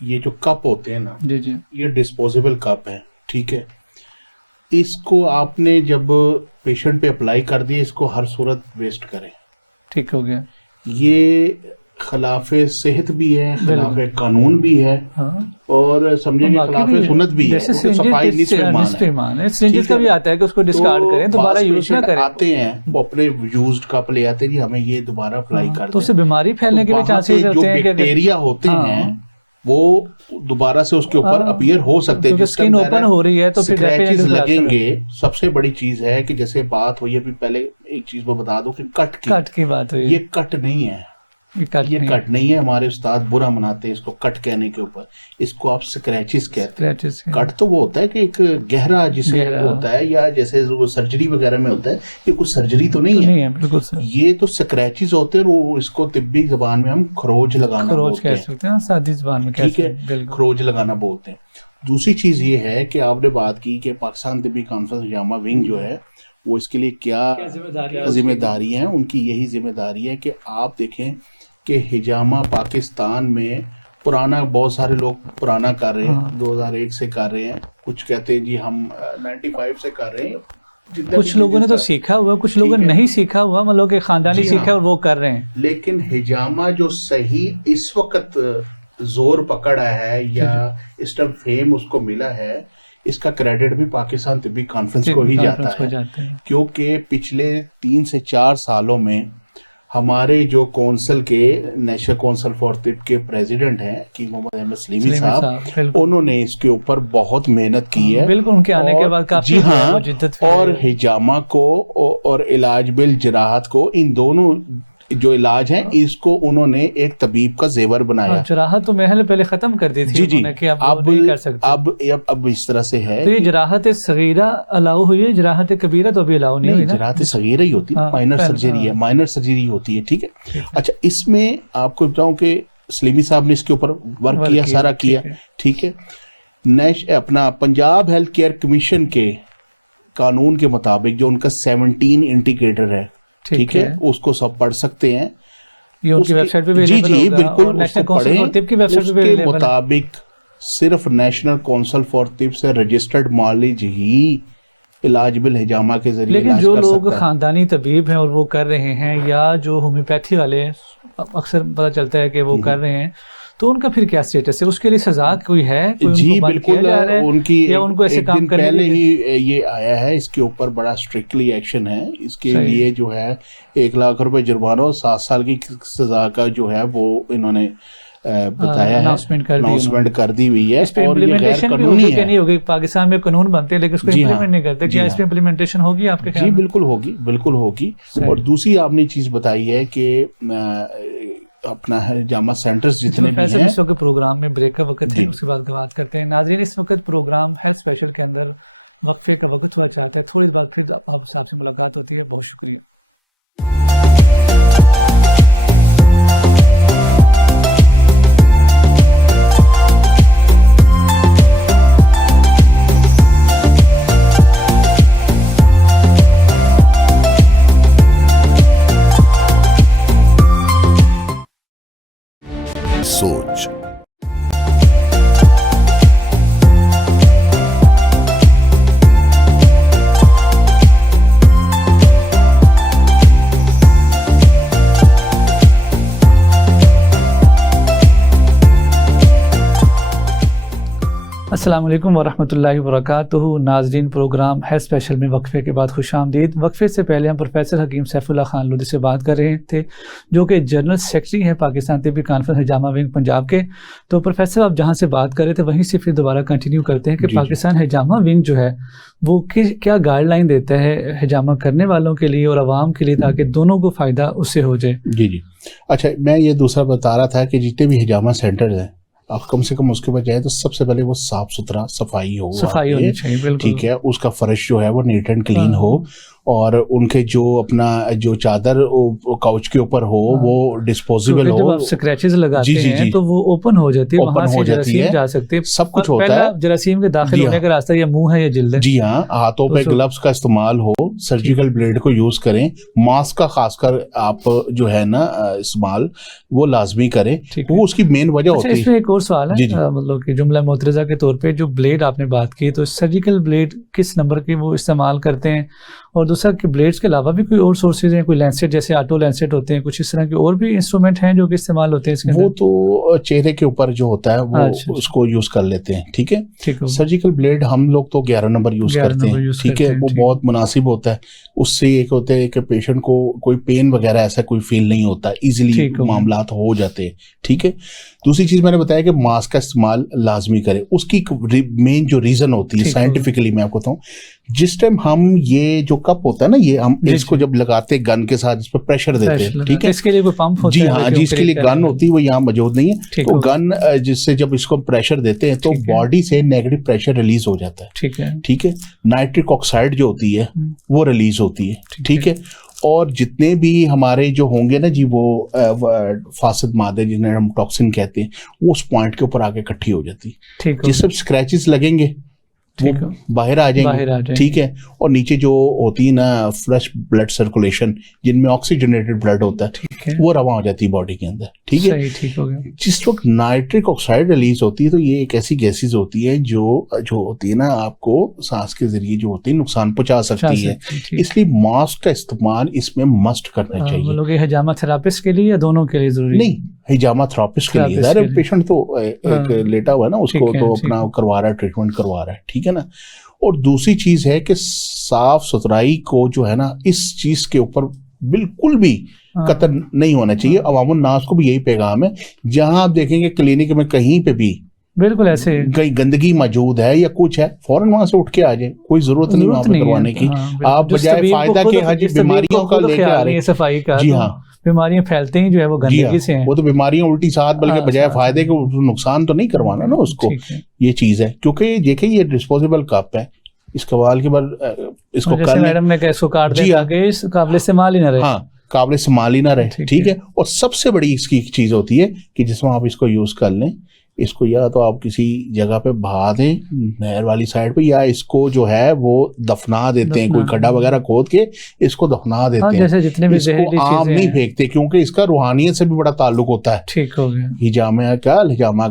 یہ جو کپ ہوتے ہیں نا، جی یہ ڈسپوزیبل کپ ہے، ٹھیک ہے، اس کو آپ نے جب پیشنٹ پہ اپلائی کر دیا اس کو ہر صورت ویسٹ کریں، ٹھیک ہو گیا. یہ خلاف صحت بھی ہے, خلاف قانون بھی ہے, اور سمجھیں کہ خلاف سنت بھی ہے. صفائی نصف ایمان ہے. سرنجز کا بھی آتا ہے کہ اس کو ڈسکارڈ کریں, دوبارہ یوز نہ کریں. آتے ہیں وہ اپنے یوزڈ کپ لے آتے ہیں, جی ہمیں یہ دوبارہ اپلائی کر دیں, تو اس سے بیماری پھیلنے کے بھی چانسز ہوتے ہیں. جو بیکٹیریا ہوتے ہیں وہ دوبارہ سے اس کے اوپر اپیئر ہو سکتے ہیں. اسکن اوپن ہو رہی ہے تو پھر اسکریچز لگیں گے. سب سے بڑی چیز ہے کہ جیسے بات ہوئی ہے, پہلے ایک چیز میں بتا دوں کہ کٹ کی بات ہوئی, یہ کٹ نہیں ہے, یہ کٹ نہیں ہے. ہمارے استاد برا مناتے ہیں اس کو کٹ کہنے کے اوپر, اس کو آپ سکریچز کہتے ہیں. کٹ تو وہ ہوتا ہے کہ ایک گہرا جسے ہوتا ہے, یا جیسے سرجری وغیرہ میں ہوتا ہے, یہ کوئی سرجری تو نہیں ہے. یہ تو سکریچز ہوتے ہیں, وہ اس کو طبی زبان میں ہم خروج لگانا بولتے ہیں, سادی زبان میں, ٹھیک ہے, خروج لگانا بولتے ہیں. دوسری چیز یہ ہے کہ آپ نے بات کی کہ پاکستان طبی کانفرنس ہجامہ ونگ جو ہے وہ اس کے لیے کیا ذمہ داری ہیں. ان کی یہی ذمہ داری ہے کہ آپ دیکھیں کہ ہجامہ پاکستان میں پرانا, بہت سارے لوگ پرانا کر رہے ہیں, 2001 سے کر رہے ہیں, کچھ کہتے ہیں جی ہم 95 سے کر رہے ہیں. کچھ لوگوں نے تو سیکھا ہوا, کچھ لوگوں نے نہیں سیکھا ہوا, مطلب کہ خاندانی سیکھا اور وہ کر رہے ہیں. لیکن ہجامہ جو صحیح اس وقت زور پکڑا ہے یا اس ٹائم فیم اس کو ملا ہے, اس کا کریڈٹ بھی پاکستان طبی کانفرنس کو ہی جاتا ہے, کیونکہ پچھلے 3 سے 4 سالوں میں ہمارے جو کونسل کے نیشنل کونسل فار طب کے پریزیڈنٹ ہیں کی محمد احمد سلیمی صاحب, انہوں نے اس کے اوپر بہت محنت کی ہے. بالکل, ان کے آنے کے بعد کافی, جی ہاں, اور ہجامہ کو اور علاج بالجراحت کو, ان دونوں جو علاج ہیں اس کو انہوں نے ایک طبیب کا زیور بنایا. جراحت تو محل پہلے ختم کر دی تھی, جی کہ اب نہیں کر سکتے. اب اس طرح سے ہے. تو یہ جراحت صغیرہ الاؤ ہوئی ہے, جراحت کبیرہ تو ابھی الاؤ نہیں ہوئی. جراحت صغیرہ ہی ہوتی ہے, مائنر سرجری ہے, مائنر سرجری ہوتی ہے, ٹھیک ہے. اچھا, اس میں آپ کو بتاؤں کہ سلیمی صاحب نے اس کے اوپر ورک کیا, سارا کیا, ٹھیک ہے. اپنا پنجاب ہیلتھ کیئر کمیشن کے قانون کے مطابق جو ان کا 17 انڈیکیٹر ہے, ٹھیک ہے, اس کو سب پڑھ سکتے ہیں. یہ ان کی ویب سائٹ پہ جی جی بالکل, اس کو پڑھیں. اس کے مطابق صرف نیشنل کونسل فار طب سے رجسٹرڈ معالج ہی علاج بالحجامہ کے ذریعے لیکن جو لوگ خاندانی طبیب ہیں اور وہ کر رہے ہیں, یا جو ہومیوپیتھی والے اکثر پتہ چلتا ہے کہ وہ کر رہے ہیں, تو ان کا پھر کیا سٹیٹس ہے, اس کے لیے سزا کوئی ہے؟ جی بالکل, ان کی ایک دن پہلے ہی یہ آیا ہے, اس کے اوپر بڑا اسٹرکٹلی ایکشن ہے. اس کے لیے جو ہے 1 لاکھ روپے جرمانہ اور 7 سال کی سزا کا جو ہے وہ انہوں نے بتایا ہے, اناؤنسمنٹ کر دی ہوئی ہے. اور یہ غیر قانونی ہے. نہیں ہوگی, پاکستان میں قانون بنتے ہیں لیکن اس کو امپلیمنٹ نہیں کرتے. کیا اس پہ امپلیمنٹیشن ہوگی آپ کے خیال میں؟ جی بالکل ہوگی, بالکل ہوگی. اور دوسری آپ نے چیز بتائی ہے کہ اپنا ہجامہ سینٹرز جتنے بھی ہیں. اس وقت پروگرام میں بریک کا وقت ہے, اس کے بعد بات کرتے ہیں. ناظرین, اس وقت پروگرام ہیلتھ اسپیشل کے اندر وقفے کا وقت ہوا چاہتا ہے. تھوڑی دیر بعد پھر آپ صاحب سے ملاقات ہوتی ہے. بہت شکریہ. سوچ السلام علیکم ورحمۃ اللہ وبرکاتہ. ناظرین, پروگرام ہیلتھ اسپیشل میں وقفے کے بعد خوش آمدید. وقفے سے پہلے ہم پروفیسر حکیم سیف اللہ خان لودھی سے بات کر رہے تھے, جو کہ جنرل سیکرٹری ہیں پاکستان طبی کانفرنس ہجامہ ونگ پنجاب کے. تو پروفیسر, آپ جہاں سے بات کر رہے تھے وہیں سے پھر دوبارہ کنٹینیو کرتے ہیں کہ پاکستان ہجامہ ونگ جو ہے وہ کیا گائیڈ لائن دیتا ہے ہجامہ کرنے والوں کے لیے اور عوام کے لیے, تاکہ دونوں کو فائدہ اس سے ہو جائے. جی. اچھا, میں یہ دوسرا بتا رہا تھا کہ جتنے بھی ہجامہ سینٹرز ہیں آپ کم سے کم اس کے بجائے تو سب سے پہلے وہ صاف ستھرا صفائی ہونی چاہیے, ٹھیک ہے. اس کا فرش جو ہے وہ نیٹ اینڈ کلین ہو, اور ان کے جو اپنا جو چادر کاؤچ کے اوپر ہو وہ ڈسپوزیبل ہو. جب آپ سکریچز لگاتے ہیں تو وہ اوپن ہو جاتی ہے, وہاں سے جراثیم جا سکتے ہیں, سب کچھ ہوتا ہے. جراثیم کے داخل ہونے کا راستہ یا منہ ہے یا جلد ہے. جی ہاں, ہاتھوں پہ گلوز کا استعمال ہو, سرجیکل بلیڈ کو یوز کریں, ماسک کا خاص کر آپ جو ہے نا استعمال وہ لازمی کریں, وہ اس کی مین وجہ ہوتی ہے. اس میں ایک اور سوال ہے, مطلب کہ جملہ معترضہ کے طور پہ جو بلیڈ آپ نے بات کی, تو سرجیکل بلیڈ کس نمبر کے وہ استعمال کرتے ہیں, اور دوسرا کہ بلیڈس کے علاوہ بھی کوئی اور سورسز ہیں, کوئی لینسٹ جیسے آٹو لینسٹ ہوتے ہیں, کچھ اس طرح کے اور بھی انسٹرومنٹ ہیں جو کہ استعمال ہوتے ہیں اس کے اندر؟ وہ تو چہرے کے اوپر جو ہوتا ہے وہ اس کو یوز کر لیتے ہیں, ٹھیک ہے. سرجیکل بلیڈ ہم لوگ تو 11 نمبر یوز کرتے ہیں, ٹھیک ہے, وہ بہت مناسب ہوتا ہے. اس سے ایک ہوتا ہے کہ پیشنٹ کو کوئی پین وغیرہ ایسا کوئی فیل نہیں ہوتا, ایزیلی معاملات ہو جاتے ہیں, ٹھیک ہے. دوسری چیز میں نے بتایا کہ ماسک کا استعمال لازمی کرے. اس کی مین جو ریزن ہوتی ہے سائنٹیفکلی میں آپ کو بتاؤں, جس ٹائم ہم یہ جو کپ ہوتا ہے نا, یہ ہم اس کو جب لگاتے گن کے ساتھ اس پہ پریشر دیتے ہیں, ٹھیک ہے, اس کے لیے کوئی پمپ ہوتا ہے؟ جی ہاں, جس کے لیے گن ہوتی ہے وہ یہاں موجود نہیں ہے. تو گن جس سے جب اس کو پریشر دیتے ہیں تو باڈی سے نیگیٹو پریشر ریلیز ہو جاتا ہے, ٹھیک ہے. نائٹرک آکسائڈ جو ہوتی ہے وہ ریلیز ہوتی ہے, ٹھیک ہے. اور جتنے بھی ہمارے جو ہوں گے نا جی وہ فاسد مادے جنہیں ہم ٹاکسن کہتے ہیں, وہ اس پوائنٹ کے اوپر آ کے اکٹھی ہو جاتی ہے, جس سے اسکریچز لگیں گے وہ باہر آ جائیں گے, ٹھیک ہے. اور نیچے جو ہوتی ہے نا فریش بلڈ سرکولیشن جن میں آکسیجنیٹڈ بلڈ ہوتا ہے وہ رواں ہو جاتی ہے باڈی کے اندر, ٹھیک ہے. جس وقت نائٹرک آکسائڈ ریلیز ہوتی ہے تو یہ ایک ایسی گیسز ہوتی ہے جو ہوتی ہے نا آپ کو سانس کے ذریعے جو ہوتی ہے نقصان پہنچا سکتی ہے. اس لیے ماسک کا استعمال اس میں مسٹ کرنا چاہیے. ہجامہ تھراپسٹ کے لیے یا دونوں کے لیے ضروری؟ نہیں, ہجامہ تھراپسٹ کے لیے. ظاہر پیشنٹ تو ایک لیٹا ہوا ہے نا, اس کو تو اپنا کروا رہا ہے, ٹریٹمنٹ کروا رہا ہے, ٹھیک ہے نا. اور دوسری چیز ہے کہ صاف ستھرائی کو جو ہے نا اس چیز کے اوپر بالکل بھی قطر نہیں ہونا چاہیے. عوام الناس کو بھی یہی پیغام ہے, جہاں آپ دیکھیں گے کلینک میں کہیں پہ بھی بالکل ایسے کہیں گندگی موجود ہے یا کچھ ہے, فوراً وہاں سے اٹھ کے آ جائیں, کوئی ضرورت نہیں وہاں پہ کروانے کی. آپ بجائے فائدہ کے بیماریوں کا لے کے آ رہے ہیں, صفائی کا. جی ہاں, بیماریاں پھیلتے ہی جو ہے وہ گندگی سے ہیں. وہ تو بیماریاں الٹی ساتھ, بلکہ بجائے فائدے کے نقصان تو نہیں کروانا نا اس کو. یہ چیز ہے, کیونکہ دیکھیں یہ ڈسپوزیبل کپ ہے, اس قبال کے بعد اس کو کر میڈم نے کہا اس کو کاٹ دیں تاکہ اس قابل استعمال ہی نہ رہے. ہاں, قابل استعمال ہی نہ رہے, ٹھیک ہے. اور سب سے بڑی اس کی چیز ہوتی ہے کہ جس میں آپ اس کو یوز کر لیں, اس کو یا تو آپ کسی جگہ پہ بہا دیں نہر والی سائڈ پہ, یا اس کو جو ہے وہ دفنا دیتے ہیں, کوئی کھڈا وغیرہ کھود کے اس کو دفنا دیتے ہیں. جیسے جتنے بھی اس کو عام نہیں پھینکتے, کیونکہ اس کا روحانیت سے بھی بڑا تعلق ہوتا ہے. ٹھیک ہو گیا. ہجامہ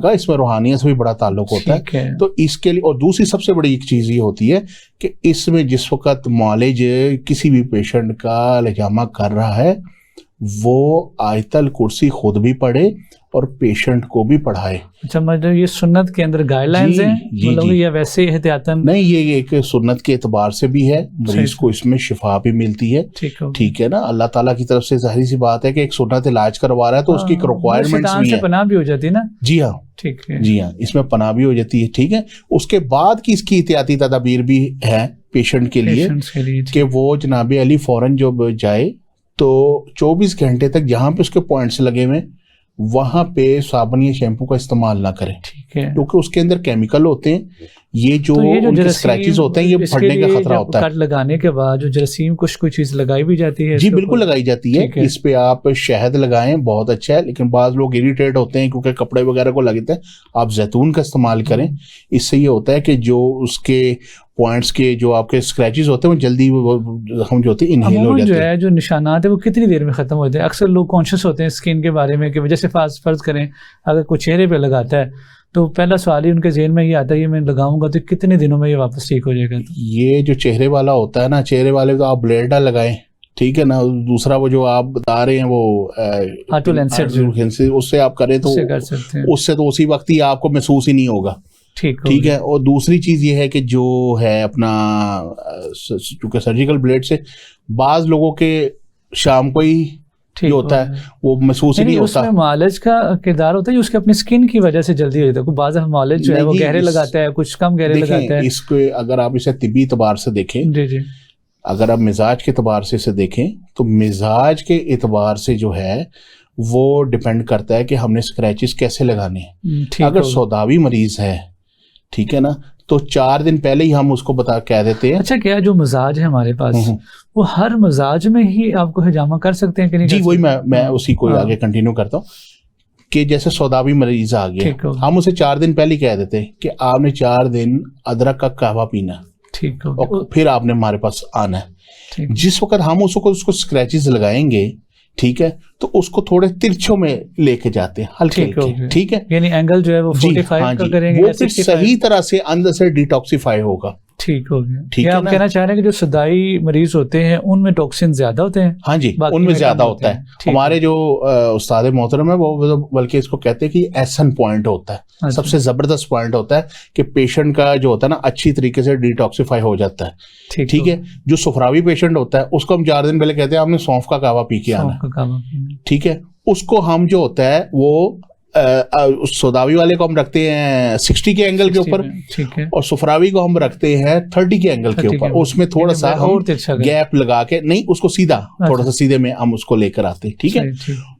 کا اس میں روحانیت سے بھی بڑا تعلق ہوتا ہے. تو اس کے لیے, اور دوسری سب سے بڑی ایک چیز یہ ہوتی ہے کہ اس میں جس وقت معالج کسی بھی پیشنٹ کا ہجامہ کر رہا ہے وہ آیت الکرسی خود بھی پڑھے اور پیشنٹ کو بھی پڑھائے. اچھا, مطلب یہ سنت کے اندر گائیڈ لائنز ہیں, مطلب یہ ویسے احتیاطاً نہیں, یہ ایک سنت کے اعتبار سے بھی ہے, مریض کو اس میں شفا بھی ملتی ہے, ٹھیک ہے نا. اللہ تعالیٰ کی طرف سے ظاہری سی بات ہے کہ ایک سنت علاج کروا رہا ہے تو اس کی ریکوائرمنٹس بھی ہیں. پناہ بھی ہو جاتی ہے نا. جی ہاں, ٹھیک ہے, جی ہاں, اس میں پناہ بھی ہو جاتی ہے, ٹھیک ہے. اس کے بعد کی اس کی احتیاطی تدابیر بھی ہے پیشنٹ کے لیے کہ وہ جناب علی فوراً جب جائے تو 24 گھنٹے تک جہاں پہ اس کے پوائنٹس لگے ہوئے وہاں پہ صابن یا شیمپو کا استعمال نہ کریں, کیونکہ اس کے اندر کیمیکل ہوتے ہیں. یہ جو اسکریچز ہوتے ہیں یہ پھٹنے کا خطرہ ہوتا ہے. کٹ لگانے کے بعد جو جراثیم کچھ کوئی چیز لگائی بھی جاتی ہے؟ جی بالکل لگائی جاتی ہے. اس پہ آپ شہد لگائیں, بہت اچھا ہے, لیکن بعض لوگ اریٹیٹ ہوتے ہیں کیونکہ کپڑے وغیرہ کو لگتے ہیں. آپ زیتون کا استعمال کریں, اس سے یہ ہوتا ہے کہ جو اس کے پوائنٹس کے جو آپ کے اسکریچز ہوتے ہیں وہ جلدی ہم جو ہوتے ہیں انہیل ہو جاتے ہیں. جو ہے جو نشانات ہیں وہ کتنی دیر میں ختم ہوتے ہیں؟ اکثر لوگ کانشیس ہوتے ہیں اسکن کے بارے میں کہ وجہ سے فرض کریں اگر کوئی چہرے پہ لگاتا ہے تو پہلا سوال ہی ان کے ذہن میں یہ آتا ہے یہ میں لگاؤں گا تو کتنے دنوں میں یہ واپس ٹھیک ہو جائے گا؟ یہ جو چہرے والا ہوتا ہے نا, چہرے والے تو آپ بلیڈ لگائیں, ٹھیک ہے نا. دوسرا وہ جو آپ بتا رہے ہیں وہ آٹو لینسٹ, اس سے آپ کریں تو اس سے تو اسی وقت ہی آپ کو محسوس ہی نہیں ہوگا, ٹھیک ہے. اور دوسری چیز یہ ہے کہ جو ہے اپنا چونکہ سرجیکل بلیڈ سے بعض لوگوں کے شام کو ہی جو ہوتا ہے وہ محسوس ہی نہیں ہوتا. اس میں معالج کا کردار ہوتا ہے جو اس کے اپنی سکن کی وجہ سے جلدی ہو جاتا ہے. بعض معالج جو ہے وہ گہرے لگاتا ہے, کچھ کم گہرے لگاتا ہے. اس کو اگر آپ اسے طبی اعتبار سے دیکھیں, اگر آپ مزاج کے اعتبار سے اسے دیکھیں تو مزاج کے اعتبار سے جو ہے وہ ڈپینڈ کرتا ہے کہ ہم نے اسکریچز کیسے لگانے ہیں. اگر سوداوی مریض ہے, ٹھیک ہے نا, تو 4 دن پہلے ہی ہم اس کو کہہ دیتے ہیں. اچھا, کیا جو مزاج ہے ہمارے پاس وہ ہر مزاج میں ہی آپ کو ہجامہ کر سکتے ہیں کہ نہیں؟ جی وہی میں اسی کو آگے کنٹینیو کرتا ہوں کہ جیسے سوداوی مریض آ گیا, ہم اسے 4 دن پہلے کہہ دیتے ہیں کہ آپ نے 4 دن ادرک کا قہوہ پینا, ٹھیک, اور پھر آپ نے ہمارے پاس آنا ہے. جس وقت ہم اس کو اسکریچز لگائیں گے, ٹھیک ہے, تو اس کو تھوڑے ترچھوں میں لے کے جاتے ہیں, ہلکے ہلکے, ٹھیک ہے, یعنی اینگل جو ہے وہ 45 کا کریں گے, وہ پھر صحیح طرح سے اندر سے ڈیٹاکسیفائی ہوگا, ٹھیک ہو گیا. ٹھیک ہے, آپ کہنا چاہ رہے ہیں کہ جو صدائی مریض ہوتے ہیں ان میں ٹاکسن زیادہ ہوتے ہیں؟ ہاں جی, ان میں زیادہ ہوتا ہے. ہمارے جو استاد محترم ہے وہ بلکہ اس کو کہتے ہیں کہ ایسن پوائنٹ ہوتا ہے, سب سے زبردست پوائنٹ ہوتا ہے کہ پیشنٹ کا جو ہوتا ہے نا اچھی طریقے سے ڈیٹاکسیفائی ہو جاتا ہے. ٹھیک ہے, جو سفراوی پیشنٹ ہوتا ہے اس کو ہم 4 دن پہلے کہتے ہیں آپ نے سونف کا کہوا پی کے آنا. ٹھیک ہے, اس کو ہم جو ہوتا ہے وہ سوداوی والے کو ہم رکھتے ہیں 60 کے اینگل کے اوپر, اور سفراوی کو ہم رکھتے ہیں 30 کے اینگل کے اوپر. اس میں تھوڑا سا گیپ لگا کے, نہیں اس کو سیدھا تھوڑا سا سیدھے میں ہم اس کو لے کر آتے ہیں. ٹھیک ہے,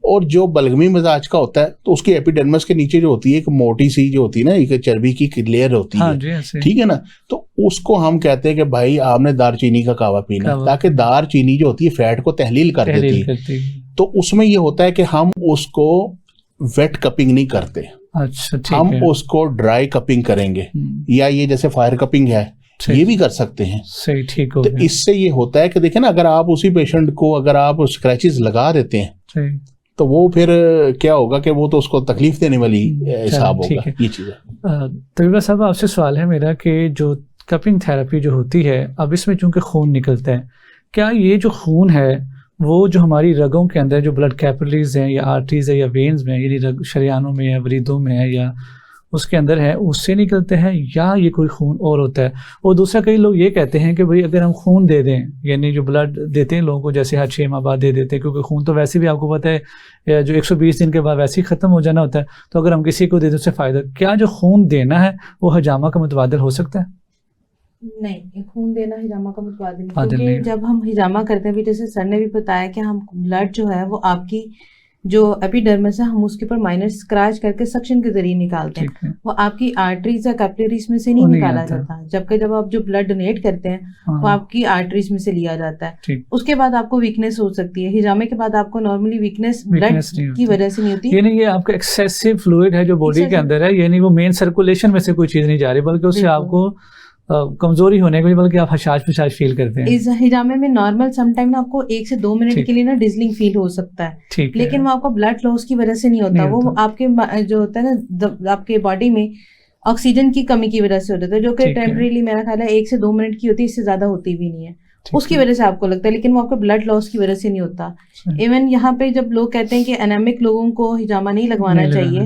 اور جو بلغمی مزاج کا ہوتا ہے تو اس کی ایپیڈرمس کے نیچے جو ہوتی ہے ایک موٹی سی جو ہوتی ہے نا ایک چربی کی لیئر ہوتی ہے. ٹھیک ہے نا, تو اس کو ہم کہتے ہیں کہ بھائی آپ نے دار چینی کا کہوا پینا, تاکہ دار چینی جو ہوتی ہے فیٹ کو تحلیل کر دیتی ہے. تو اس میں یہ ہوتا ہے کہ ہم اس کو ویٹ کپنگ نہیں کرتے. اچھا, ہم اس کو ڈرائی کپنگ کریں گے, یا یہ جیسے فائر کپنگ ہے یہ بھی کر سکتے ہیں. صحیح, ٹھیک. تو اس سے یہ ہوتا ہے کہ دیکھیں نا, اگر آپ اسی پیشنٹ کو اگر آپ اسکریچز لگا دیتے ہیں تو وہ پھر کیا ہوگا کہ وہ تو اس کو تکلیف دینے والی حساب ہوگا. یہ چیز ہے. طبیبہ صاحب آپ سے سوال ہے میرا کہ جو کپنگ تھراپی جو ہوتی ہے, اب اس میں چونکہ خون نکلتا ہے, کیا یہ جو خون ہے وہ جو ہماری رگوں کے اندر جو بلڈ کیپلریز ہیں یا آرٹریز ہے یا وینز میں, یعنی شریانوں میں یا وریدوں میں ہے یا اس کے اندر ہے, اس سے نکلتے ہیں یا یہ کوئی خون اور ہوتا ہے؟ اور دوسرا کئی لوگ یہ کہتے ہیں کہ بھئی اگر ہم خون دے دیں, یعنی جو بلڈ دیتے ہیں لوگوں کو جیسے ہر 6 ماہ بعد دے دیتے ہیں, کیونکہ خون تو ویسے بھی آپ کو پتہ ہے جو 120 دن کے بعد ویسے ہی ختم ہو جانا ہوتا ہے, تو اگر ہم کسی کو دے دیں اس سے فائدہ, کیا جو خون دینا ہے وہ حجامہ کا متبادل ہو سکتا ہے؟ نہیں, خون دینا حجامہ کا متبادل نہیں, کیونکہ جب ہم حجامہ کرتے ہیں بھی جیسے سر نے بھی بتایا کہ ہم بلڈ جو ہے وہ آپ کی جو ایپیڈرمس ہے ہم اس کے اوپر مائنر اسکریچ کر کے سکشن کے ذریعے نکالتے ہیں, وہ آپ کی آرٹریز یا کیپلریز میں سے نہیں نکالا جاتا, جبکہ جب آپ جو بلڈ ڈونیٹ کرتے ہیں وہ آپ کی آرٹریز میں سے لیا جاتا ہے. اس کے بعد آپ کو ویکنیس ہو سکتی ہے, حجامے کے بعد آپ کو نارملی ویکنیس بلڈ کی وجہ سے نہیں ہوتی, یعنی یہ آپ کا ایکسیسو فلوئڈ ہے جو باڈی کے اندر ہے, یعنی وہ مین سرکولیشن میں سے کوئی چیز نہیں جا رہی, بلکہ اس سے آپ کو کمزوری ہونے کو, بلکہ آپ حشاش فیل کرتے ہیں. اس حجامے میں نارمل سم ٹائم نا آپ کو 1 سے 2 منٹ کے لیے نا ڈزلنگ فیل ہو سکتا ہے, لیکن وہ آپ کو بلڈ لاس کی وجہ سے نہیں ہوتا, وہ آپ کے جو ہوتا ہے نا آپ کے باڈی میں آکسیجن کی کمی کی وجہ سے ہو جاتا ہے, جو کہ ٹیمپریلی میرا خیال ہے 1 سے 2 منٹ کی ہوتی ہے, اس سے زیادہ ہوتی بھی نہیں ہے, اس کی وجہ سے آپ کو لگتا ہے, لیکن وہ آپ کو بلڈ لاس کی وجہ سے نہیں ہوتا. ایون یہاں پہ جب لوگ کہتے ہیں کہ انیمک لوگوں کو حجامہ نہیں لگوانا چاہیے,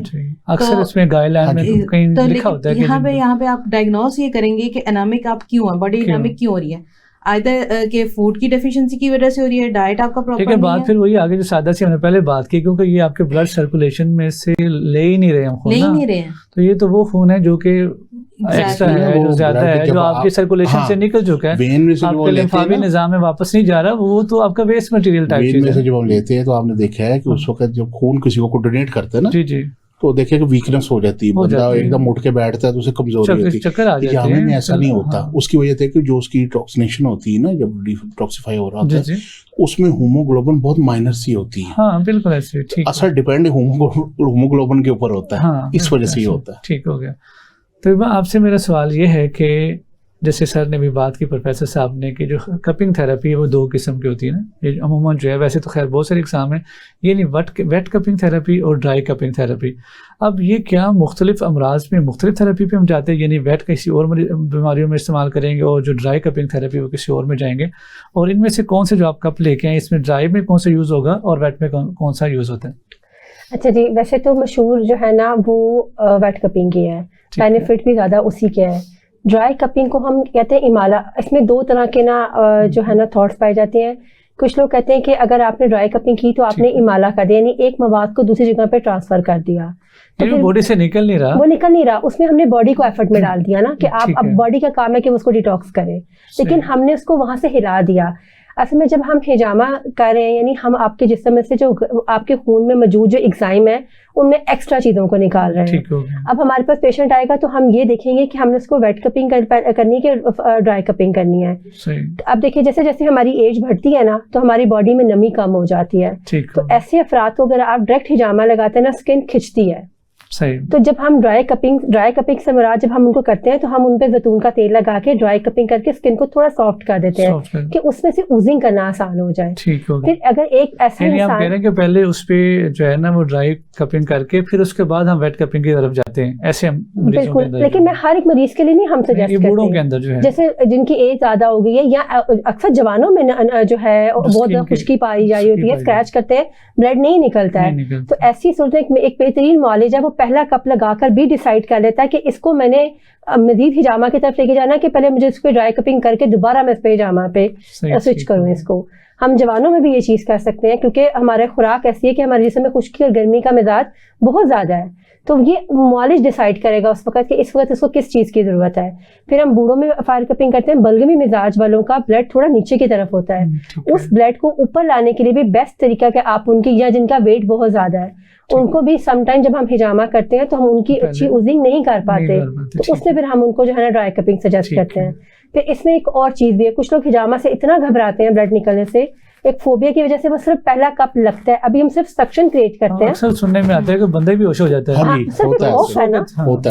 اکثر اس میں گائیڈ لائن میں کہیں لکھا ہوتا ہے کہ یہاں پہ آپ ڈائگنوز یہ کریں گے کہ انیمک آپ کیوں ہے, باڈی انیمک کیوں ہو رہی ہے, آئدر کہ فوڈ کی ڈیفیشنسی کی وجہ سے ہو رہی ہے, ڈائٹ آپ کا پراپر نہیں ہے. بات پھر وہی آگے جو سادہ سی ہم نے پہلے بات کی, کیونکہ یہ آپ کے بلڈ سرکولیشن میں سے لے ہی نہیں رہے ہم خون, لے ہی نہیں رہے ہیں, تو یہ تو وہ خون ہے جو کہ ایکسٹرا ہے, جو زیادہ ہے, جو آپ کے سرکولیشن سے نکل چکا ہے, آپ کے لمفاوی نظام میں واپس نہیں جا رہا, وہ تو آپ کا ویسٹ مٹیریل ٹائپ چیز ہے. جب ہم لیتے ہیں تو آپ نے دیکھا ہے کہ اس وقت جب خون کسی کو ڈونیٹ کرتے ہیں نا, جی تو دیکھے کہ ویکنس ہو جاتی ہے, بندہ ایک دم اٹھ کے بیٹھتا ہے تو اسے کمزوری ہوتی ہے. حجامے میں ایسا نہیں ہوتا, اس کی وجہ سے کہ جو اس کی ٹاکسینیشن ہوتی ہے نا, جب ڈیٹاکسیفائی ہو رہا ہوتا ہے اس میں ہیموگلوبن بہت مائنر سی ہوتی ہے. ہاں بالکل ایسے, اثر ڈیپینڈ ہیموگلوبن کے اوپر ہوتا ہے, اس وجہ سے یہ ہوتا ہے. ٹھیک ہو گیا. تو آپ سے میرا سوال یہ ہے کہ جیسے سر نے بھی بات کی پروفیسر صاحب نے کہ جو کپنگ تھراپی ہے وہ 2 قسم کی ہوتی ہے نا, یہ عموماً جو ہے, ویسے تو خیر بہت سارے اقسام ہیں, یہ نہیں ویٹ کپنگ تھراپی اور ڈرائی کپنگ تھراپی. اب یہ کیا مختلف امراض میں مختلف تھراپی پہ ہم جاتے ہیں, یعنی ویٹ کسی اور بیماریوں میں استعمال کریں گے اور جو ڈرائی کپنگ تھراپی وہ کسی اور میں جائیں گے, اور ان میں سے کون سے جو آپ کپ لے کے آئیں اس میں ڈرائی میں کون سا یوز ہوگا اور ویٹ میں کون سا یوز ہوتا ہے؟ اچھا جی, ویسے تو مشہور جو ہے نا وہ ویٹ کپنگ کی ہے, بینیفٹ بھی زیادہ اسی کے ہے. ڈرائی کپنگ کو ہم کہتے ہیں امالہ. اس میں 2 طرح کے نا جو ہے نا تھاٹس پائے جاتے ہیں. کچھ لوگ کہتے ہیں کہ اگر آپ نے ڈرائی کپنگ کی تو آپ نے امالہ کر دیا, یعنی ایک مواد کو دوسری جگہ پہ ٹرانسفر کر دیا, تو باڈی سے نکل نہیں رہا, وہ نکل نہیں رہا, اس میں ہم نے باڈی کو ایفرٹ میں ڈال دیا نا کہ آپ اب باڈی کا کام ہے کہ اس کو ڈیٹاکس کرے, لیکن ہم نے اس کو وہاں سے ہلا دیا. اصل میں جب ہم حجامہ کر رہے ہیں, یعنی ہم آپ کے جسم میں سے جو آپ کے خون میں موجود جو ایگزائم ہے ان میں ایکسٹرا چیزوں کو نکال رہے ہیں. اب ہمارے پاس پیشنٹ آئے گا تو ہم یہ دیکھیں گے کہ ہم نے اس کو ویٹ کپنگ کرنی ہے کہ ڈرائی کپنگ کرنی ہے. اب دیکھیں جیسے جیسے ہماری ایج بڑھتی ہے نا تو ہماری باڈی میں نمی کم ہو جاتی ہے, تو ایسے افراد کو اگر آپ ڈائریکٹ حجامہ لگاتے ہیں نا اسکن کھچتی ہے, صحیح. تو جب ہم ڈرائی کپنگ سے مراد جب ہم ان کو کرتے ہیں تو ہم ان پہ زیتون کا تیل لگا کے ڈرائی کپنگ کر کے اسکن کو تھوڑا سافٹ کر دیتے ہیں کہ اس میں سے اوزنگ کرنا آسان ہو جائے. ٹھیک ہو. پھر اگر ایک ایسا آپ کہہ رہے ہیں کہ پہلے اس پہ جو ہے نا وہ ڈرائی کپنگ کر کے پھر اس کے بعد ہم ویٹ کپنگ کی طرف جاتے ہیں, ایسے بالکل. لیکن میں ہر ایک مریض کے لیے نہیں ہم سجیسٹ کرتے ہیں, جیسے جن کی ایج زیادہ ہو گئی ہے یا اکثر جوانوں میں جو ہے بہت زیادہ خشکی پائی جائی ہوتی ہے, اسکریچ کرتے ہیں بلڈ نہیں نکلتا ہے, تو ایسی صورت میں ایک بہترین معالج ہے وہ پہلا کپ لگا کر بھی ڈیسائیڈ کر لیتا ہے کہ اس کو میں نے مزید ہجامہ کی طرف لے کے جانا کہ پہلے مجھے اس پہ ڈرائی کپنگ کر کے دوبارہ میں اس پہ ہجامہ پہ سوئچ کروں. اس کو ہم جوانوں میں بھی یہ چیز کر سکتے ہیں کیونکہ ہمارے خوراک ایسی ہے کہ ہمارے جسم میں خشکی اور گرمی کا مزاج بہت زیادہ ہے, تو یہ معالج ڈیسائیڈ کرے گا اس وقت کہ اس وقت اس کو کس چیز کی ضرورت ہے. پھر ہم بوڑھوں میں فائر کپنگ کرتے ہیں, بلغمی مزاج والوں کا بلڈ تھوڑا نیچے کی طرف ہوتا ہے, اس بلڈ کو اوپر لانے کے لیے بھی بیسٹ طریقہ کہ آپ ان کی یا جن کا ویٹ بہت زیادہ ہے ان کو بھی سم ٹائم جب ہم ہجامہ کرتے ہیں تو ہم ان کی اچھی اوزنگ نہیں کر پاتے, تو اس میں پھر ہم ان کو جو ہے نا ڈرائی کپنگ سجیسٹ کرتے ہیں. پھر اس میں ایک اور چیز بھی ہے, کچھ لوگ ہجامہ سے اتنا گھبراتے ہیں بلڈ نکلنے سے, ایک فوبیا کی وجہ سے وہ صرف پہلا کپ لگتا ہے, ابھی ہم صرف سکشن کریٹ کرتے ہیں. اکثر سننے میں آتا ہے کہ بندہ بھی ہوش ہو جاتا ہے.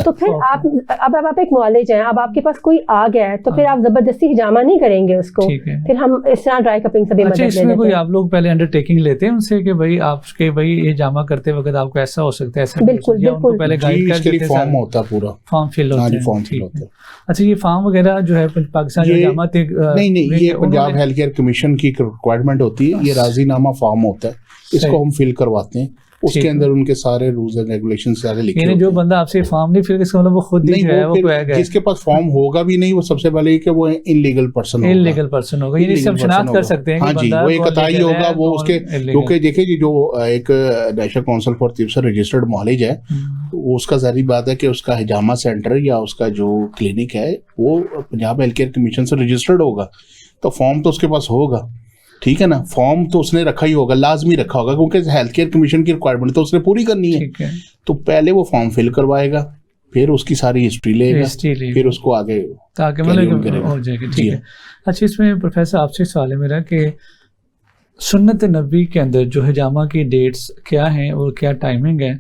تو پھر آپ ایک معالج ہیں, اب آپ کے پاس کوئی آ گیا ہے تو پھر آپ زبردستی ہجامہ نہیں کریں گے اس کو, پھر ہم اس طرح ڈرائی کپنگ سے بھی مدد لے لیتے ہیں. آپ لوگ پہلے انڈر ٹیکنگ لیتے ہیں ان سے کہ بھائی آپ کے بھائی یہ ہجامہ کرتے وقت آپ کو ایسا ہو سکتا ہے, ایسا بالکل بالکل پہلے گائیڈ کر دیتے ہیں, فارم ہوتا ہے پورا, فارم فل ہوتا ہے. اچھا یہ فارم وغیرہ جو ہے پاکستان نہیں یہ پنجاب ہیلتھ کیئر کمیشن کی ریکوائرمنٹ ہوتی ہے, یہ راضی نامہ فارم ہوتا ہے, اس کو ہم فل کرواتے ہیں, اس کے اندر ان کے سارے رولز اینڈ ریگولیشن سارے لکھے ہوتے ہیں. جو بندہ آپ سے فارم نہیں فل کرتا وہ خود نہیں ہے, وہ جس کے پاس فارم ہوگا بھی نہیں وہ سب سے پہلے کہ وہ انلیگل پرسن ہوگا, یعنی سب شناخت کر سکتے ہیں. ہاں جی, وہ ایک قطعی ہوگا وہ اس کے, کیونکہ دیکھیں جی جو ایک نیشنل کونسل فار طب سے رجسٹرڈ معالج ہے, اس کا ظاہری بات ہے کہ اس کا ہجامہ سینٹر یا اس کا جو کلینک ہے وہ پنجاب ہیلتھ کیئر کمیشن سے رجسٹرڈ ہوگا, تو فارم تو اس کے پاس ہوگا. ٹھیک ہے نا, فارم تو اس نے رکھا ہی ہوگا, لازمی رکھا ہوگا, کیونکہ ہیلتھ کیئر کمیشن کی ریکوائرمنٹ تو اس نے پوری کرنی ہے. تو پہلے وہ فارم فل کروائے گا, پھر اس کی ساری ہسٹری لے گا, پھر اس کو آگے ہو جائے گی. ٹھیک ہے. اچھا اس میں پروفیسر آپ سے سوال ہے میرا کہ سنت نبی کے اندر جو ہجامہ کی ڈیٹس کیا ہیں اور کیا ٹائمنگ ہے,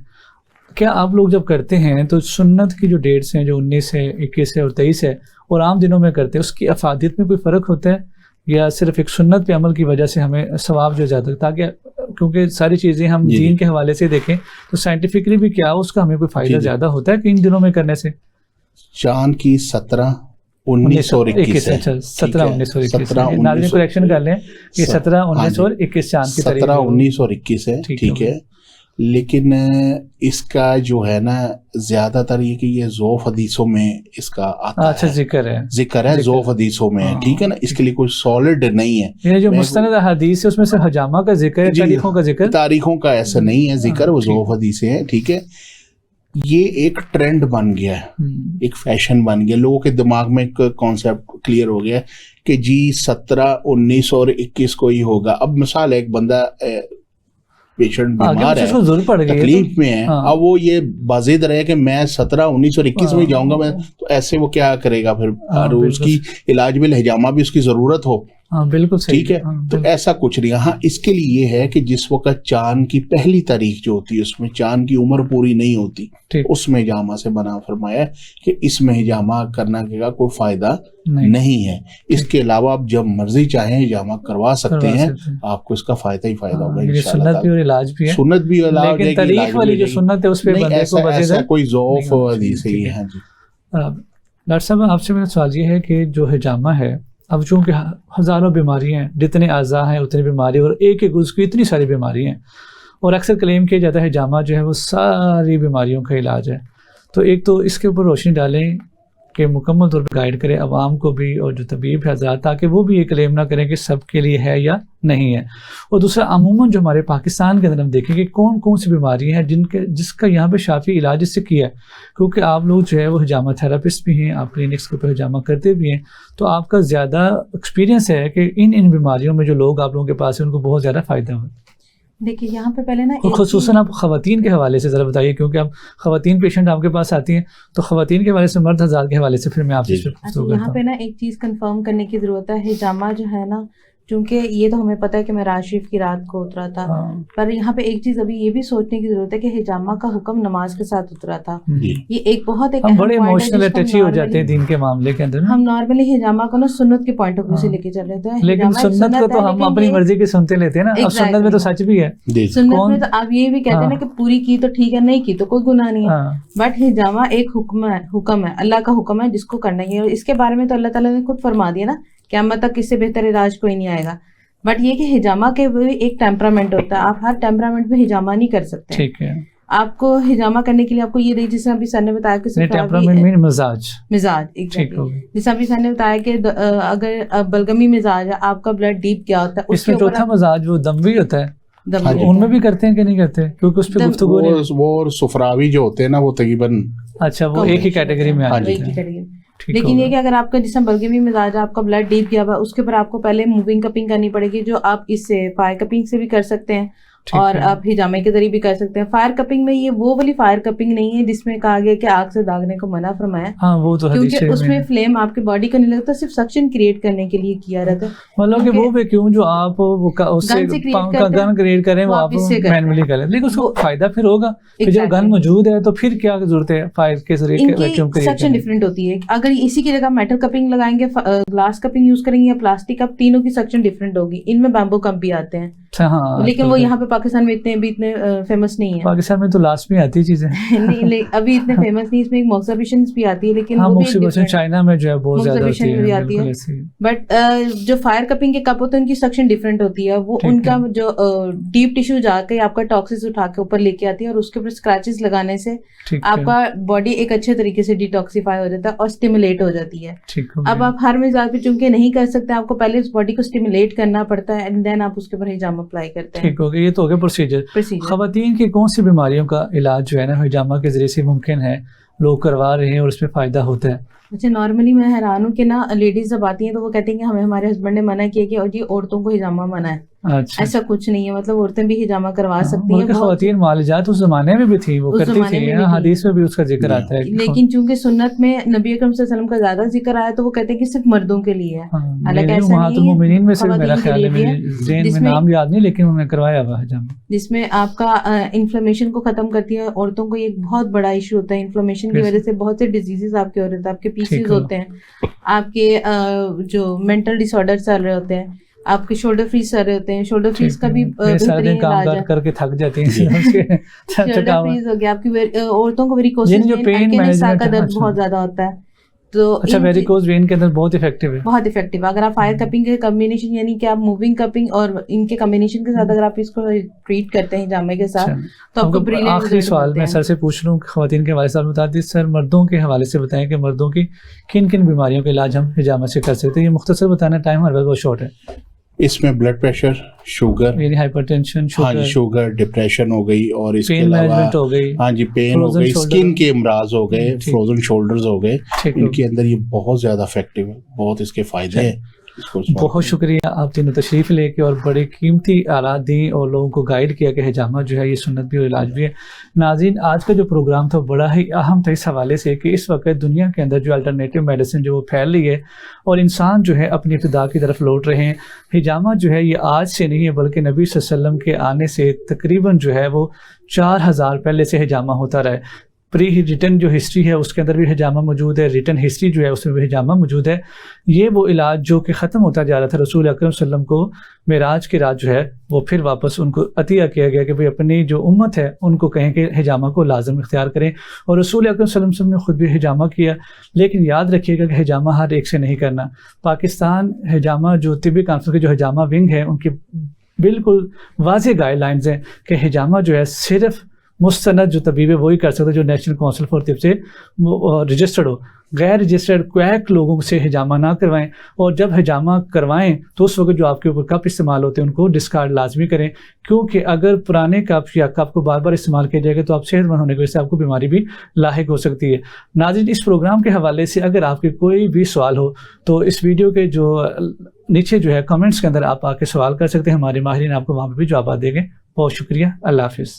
کیا آپ لوگ جب کرتے ہیں تو سنت کی جو ڈیٹس ہیں جو 19 ہے 21 ہے اور 23 ہے اور عام دنوں میں کرتے ہیں, اس کی افادیت میں کوئی فرق ہوتا ہے یا صرف ایک سنت پہ عمل کی وجہ سے ہمیں ثواب جو زیادہ, تاکہ کیونکہ ساری چیزیں ہم دین کے حوالے سے دیکھیں تو سائنٹیفکلی بھی کیا اس کا ہمیں کوئی فائدہ زیادہ ہوتا ہے کہ ان دنوں میں کرنے سے؟ چاند کی 17 19 اور 21 ہے. 17 19 اور 21 ناظرین کریکشن کر لیں کہ 17 19 اور 21 چاند کی تاریخ 17 19 اور 21 ہے. ٹھیک ہے, لیکن اس کا جو ہے نا زیادہ تر یہ کہ یہ ضعف حدیثوں میں اس کا آتا ہے, ذکر ہے ضعف حدیثوں میں. ٹھیک ہے نا, اس کے لیے کوئی سالڈ نہیں ہے. یہ جو مستند حدیث ہے اس میں سے ہجامہ کا ذکر ہے, تاریخوں کا ذکر, تاریخوں کا ایسا نہیں ہے ذکر, وہ ضعف حدیثیں ہیں. ٹھیک ہے, یہ ایک ٹرینڈ بن گیا ہے, ایک فیشن بن گیا, لوگوں کے دماغ میں ایک کانسیپٹ کلیئر ہو گیا کہ جی 17 19 اور 21 کو ہی ہوگا. اب مثال ایک بندہ پیشنٹ بیمار ہے, تکلیف میں ہے, اب وہ یہ بازید رہے کہ میں 17 19 اور 21 میں جاؤں گا, میں تو ایسے وہ کیا کرے گا پھر, اس کی علاج میں ہجامہ بھی اس کی ضرورت ہو. بالکل ٹھیک ہے, تو ایسا کچھ نہیں. ہاں اس کے لیے یہ ہے کہ جس وقت چاند کی پہلی تاریخ جو ہوتی ہے اس میں چاند کی عمر پوری نہیں ہوتی, اس میں ہجامہ سے بنا فرمایا کہ اس میں ہجامہ کرنا کا کوئی فائدہ نہیں ہے. اس کے علاوہ آپ جب مرضی چاہیں ہجامہ کروا سکتے ہیں, آپ کو اس کا فائدہ ہی فائدہ ہوگا. سنت بھی اور علاج بھی ہے, سنت بھی علاج ہے, تاریخ والی جو سنت ہے اس پہ بندے کو ایسا کوئی ضعف حدیث ہے. ہاں جی ڈاکٹر صاحب آپ سے میرا سوال یہ ہے کہ جو ہجامہ ہے, اب چونکہ ہزاروں بیماریاں ہیں, جتنے اعضاء ہیں اتنی بیماری, اور ایک ایک عضو کی اتنی ساری بیماری ہیں, اور اکثر کلیم کیا جاتا ہے ہجامہ جو ہے وہ ساری بیماریوں کا علاج ہے. تو ایک تو اس کے اوپر روشنی ڈالیں کہ مکمل طور پہ گائیڈ کریں عوام کو بھی اور جو طبیب ہے حضرات, تاکہ وہ بھی یہ کلیم نہ کریں کہ سب کے لیے ہے یا نہیں ہے. اور دوسرا عموماً جو ہمارے پاکستان کے اندر ہم دیکھیں کہ کون کون سی بیماری ہیں جس کا یہاں پہ شافی علاج اس سے کیا ہے, کیونکہ آپ لوگ جو ہے وہ ہجامہ تھراپسٹ بھی ہیں, آپ کلینکس کے اوپر ہجامہ کرتے بھی ہیں, تو آپ کا زیادہ ایکسپیرینس ہے کہ ان بیماریوں میں جو لوگ آپ لوگوں کے پاس ہیں ان کو بہت زیادہ فائدہ ہو. دیکھیے یہاں پہ پہلے نا خصوصاً آپ خواتین کے حوالے سے ذرا بتائیے, کیونکہ اب خواتین پیشنٹ آپ کے پاس آتی ہیں, تو خواتین کے حوالے سے مرد حضرات کے حوالے سے پھر میں آپ سے یہاں پہ نا ایک چیز کنفرم کرنے کی ضرورت ہے. ہجامہ جو ہے نا چونکہ یہ تو ہمیں پتہ ہے کہ معراج شریف کی رات کو اترا تھا، پر یہاں پہ ایک چیز ابھی یہ بھی سوچنے کی ضرورت ہے کہ حجامہ کا حکم نماز کے ساتھ اترا تھا. یہ ایک بہت ایک بڑے ایموشنل اٹیچی ہو جاتے ہیں دین کے معاملے کے اندر. ہم نارملی حجامہ کو نا سنت کے پوائنٹ آف ویو سے لے کے چل رہے ہیں، لیکن سنت کو تو ہم اپنی مرضی کی سنتے لیتے ہیں نا. اب سنت میں تو سچ بھی ہے، سنت میں تو آپ یہ بھی کہتے ہیں نا کہ پوری کی تو ٹھیک ہے، نہیں کی تو کوئی گناہ نہیں ہے. بٹ حجامہ ایک حکم ہے، اللہ کا حکم ہے جس کو کرنا ہے. اور اس کے بارے میں تو اللہ تعالیٰ نے خود فرما دیا نا قیامت تک اس سے بہتر علاج کوئی نہیں آئے گا. بٹ یہ کہ حجامہ کے بھی ایک ٹیمپرامنٹ ہوتا ہے، آپ ہر ٹیمپرامنٹ میں حجامہ نہیں کر سکتے. ٹھیک ہے، آپ کو حجامہ کرنے کے لیے آپ کو یہ دیکھ، جیسے ابھی سر نے بتایا کہ مزاج جیسے ابھی سر نے بتایا کہ اگر بلغمی مزاج ہے، آپ کا بلڈ ڈیپ کیا ہوتا ہے. اس میں چوتھا مزاج وہ دم بھی ہوتا ہے، ان میں بھی کرتے ہیں کہ نہیں کرتے؟ کیونکہ اس پہ گفتگو وہ سفراوی جو ہوتے ہیں نا وہ تقریباً اچھا وہ ایک ہی کیٹیگری میں آ جاتے ہیں. لیکن یہ کہ اگر آپ کا جسم بلغمی مزاج ہے، آپ کا بلڈ ڈیپ گیا ہوا، اس کے اوپر آپ کو پہلے موونگ کپنگ کرنی پڑے گی، جو آپ اس سے فائر کپنگ سے بھی کر سکتے ہیں اور آپ حجامے کے ذریعے بھی کر سکتے ہیں. فائر کپنگ میں یہ وہ والی فائر کپنگ نہیں ہے جس میں کہا گیا کہ آگ سے داغنے کو منع فرمایا، کیونکہ اس میں فلیم آپ کی باڈی کو نہیں لگتا، صرف سکشن کریٹ کرنے کے لیے کیا رہتا ہے. مطلب کہ وہ کیوں جو آپ گن کریٹ کریں وہ آپ مینولی کریں، لیکن اس کو فائدہ پھر ہوگا. جب گن موجود ہے تو پھر کیا ضرورت ہے فائر کے ذریعے؟ سکشن ڈفرینٹ ہوتی ہے. اگر اسی کی جگہ میٹل کپنگ لگائیں گے، گلاس کپنگ یوز کریں گے یا پلاسٹک کپ، تینوں کی سکشن ڈفرینٹ ہوگی. ان میں بیمبو کپ بھی آتے ہیں، لیکن وہ یہاں پہ پاکستان میں اتنے فیمس نہیں ہے. پاکستان میں تو لاسٹ میں آتی چیزیں نہیں، ابھی اتنے فیمس نہیں. اس میں ایک موکسابیشنز بھی آتی ہے، لیکن چائنا میں جو ہے بہت زیادہ ہوتی ہے. بٹ جو فائر کپنگ کے کپ ہوتے ہیں ان کی سکشن ڈفرینٹ ہوتی ہے. وہ ان کا جو ڈیپ ٹیشو جا کے آپ کا ٹاکسز اٹھا کے اوپر لے کے آتی ہے، اور اس کے اوپر اسکریچز لگانے سے آپ کا باڈی ایک اچھے طریقے سے ڈیٹاکسیفائی ہو جاتا ہے اور اسٹیمولیٹ ہو جاتی ہے. اب آپ ہر مزاج پہ چونکہ نہیں کر سکتے، آپ کو پہلے اس باڈی کو اسٹیمولیٹ کرنا پڑتا ہے، اینڈ دین آپ اس کے اوپر حجامہ اپلائی کرتے ہیں. ٹھیک ہو گیا، یہ تو ہو گیا پروسیجر. خواتین کی کون سی بیماریوں کا علاج جو ہے نا حجامہ کے ذریعے سے ممکن ہے، لوگ کروا رہے ہیں اور اس میں فائدہ ہوتا ہے؟ اچھا، نارملی میں حیران ہوں کہ نا لیڈیز جب آتی ہیں تو وہ کہتی ہیں کہ ہمیں ہمارے ہسبینڈ نے منع کیا کہ اور جی عورتوں کو حجامہ منع ہے. ایسا کچھ نہیں ہے، مطلب عورتیں بھی حجامہ کروا سکتی ہیں. خواتین معالجات اس زمانے میں بھی تھی، وہ کرتی تھی، حدیث میں بھی اس کا ذکر آتا ہے. لیکن چونکہ سنت میں نبی اکرم صلی اللہ علیہ وسلم کا زیادہ ذکر آیا تو وہ کہتے ہیں کہ صرف مردوں کے لیے ہے. حالانکہ ایسا نہیں ہے، میں سے میرا خیال ہے، میرے ذہن میں نام یاد نہیں، لیکن انہوں نے کروایا ہوا حجامہ، جس میں آپ کا انفلیمیشن کو ختم کرتی ہے. عورتوں کو ایک بہت بڑا ایشو ہوتا ہے انفلیمیشن کی وجہ سے، بہت سے ڈیزیزز آپ کے ہو رہے ہیں، آپ کے پیسز ہوتے ہیں، آپ کے جو مینٹل ڈس آرڈر چل رہے ہوتے ہیں، آپ کے شولڈر فریز چل رہے ہوتے ہیں. شولڈر فریز کا بھی بہترین علاج ہے، کر کے تھک جاتی ہیں. شولڈر فریز ہو گیا آپ کی. عورتوں کو ویریکوسس کا درد بہت زیادہ ہوتا ہے، تو اچھا ویریکوز وین کے اندر بہت افیکٹو ہے، بہت افیکٹو. اگر آپ فائر کپنگ کے کمبینیشن یعنی کہ آپ موونگ کپنگ اور ان کے کمبینیشن کے ساتھ اگر آپ اس کو ٹریٹ کرتے ہیں حجامے کے ساتھ تو آپ کو بریلینٹ. آخری سوال میں سر سے پوچھ لوں، خواتین کے حوالے سے بتا دیجیے سر، مردوں کے حوالے سے بتائیں کہ مردوں کی کن کن بیماریوں کا علاج ہم حجامہ سے کر سکتے ہیں. یہ مختصر بتانا، ٹائم ہمارے پاس بہت شارٹ ہے. اس میں بلڈ پریشر، شوگر یعنی ہائپر ٹینشن، شوگر، ڈپریشن ہو گئی، اور اس کے علاوہ ہو گئی پین ہو گئی، اسکن کے امراض ہو گئے، فروزن شولڈرز ہو گئے. ان کے اندر یہ بہت زیادہ افیکٹو ہے، بہت اس کے فائدے ہیں. بہت شکریہ، آپ تینوں تشریف لے کے اور بڑے قیمتی آلات دیں اور لوگوں کو گائیڈ کیا کہ حجامہ جو ہے یہ سنت بھی اور علاج بھی ہے. ناظرین، آج کا جو پروگرام تھا بڑا ہی اہم تھا اس حوالے سے کہ اس وقت دنیا کے اندر جو الٹرنیٹیو میڈیسن جو وہ پھیل رہی ہے اور انسان جو ہے اپنی ابتدا کی طرف لوٹ رہے ہیں. حجامہ جو ہے یہ آج سے نہیں ہے بلکہ نبی صلی اللہ علیہ وسلم کے آنے سے تقریباً جو ہے وہ 4000 پہلے سے حجامہ ہوتا رہا ہے. پری ریٹن جو ہسٹری ہے اس کے اندر بھی حجامہ موجود ہے، ریٹن ہسٹری جو ہے اس میں بھی حجامہ موجود ہے. یہ وہ علاج جو کہ ختم ہوتا جا رہا تھا، رسول اکرم صلی اللہ علیہ وسلم کو معراج کی رات جو ہے وہ پھر واپس ان کو عطیہ کیا گیا کہ بھئی اپنی جو امت ہے ان کو کہیں کہ حجامہ کو لازم اختیار کریں. اور رسول اکرم صلی اللہ علیہ وسلم نے خود بھی حجامہ کیا. لیکن یاد رکھیے گا کہ حجامہ ہر ایک سے نہیں کرنا. پاکستان حجامہ جو طبی کانفرنس کے جو حجامہ ونگ ہے ان کی بالکل واضح گائیڈ لائنز ہیں کہ حجامہ جو ہے صرف مستند جو طبیب ہے وہی کر سکتا ہے جو نیشنل کونسل فار طب سے رجسٹرڈ ہو. غیر رجسٹرڈ کویک لوگوں سے حجامہ نہ کروائیں، اور جب حجامہ کروائیں تو اس وقت جو آپ کے اوپر کپ استعمال ہوتے ہیں ان کو ڈسکارڈ لازمی کریں، کیونکہ اگر پرانے کپ یا کپ کو بار بار استعمال کیا جائے گا تو آپ صحت مند ہونے کی وجہ سے آپ کو بیماری بھی لاحق ہو سکتی ہے. ناظرین، اس پروگرام کے حوالے سے اگر آپ کے کوئی بھی سوال ہو تو اس ویڈیو کے جو نیچے جو ہے کمنٹس کے اندر آپ آ کے سوال کر سکتے ہیں، ہمارے ماہرین آپ کو وہاں پہ بھی جوابات دیں گے. بہت شکریہ، اللہ حافظ.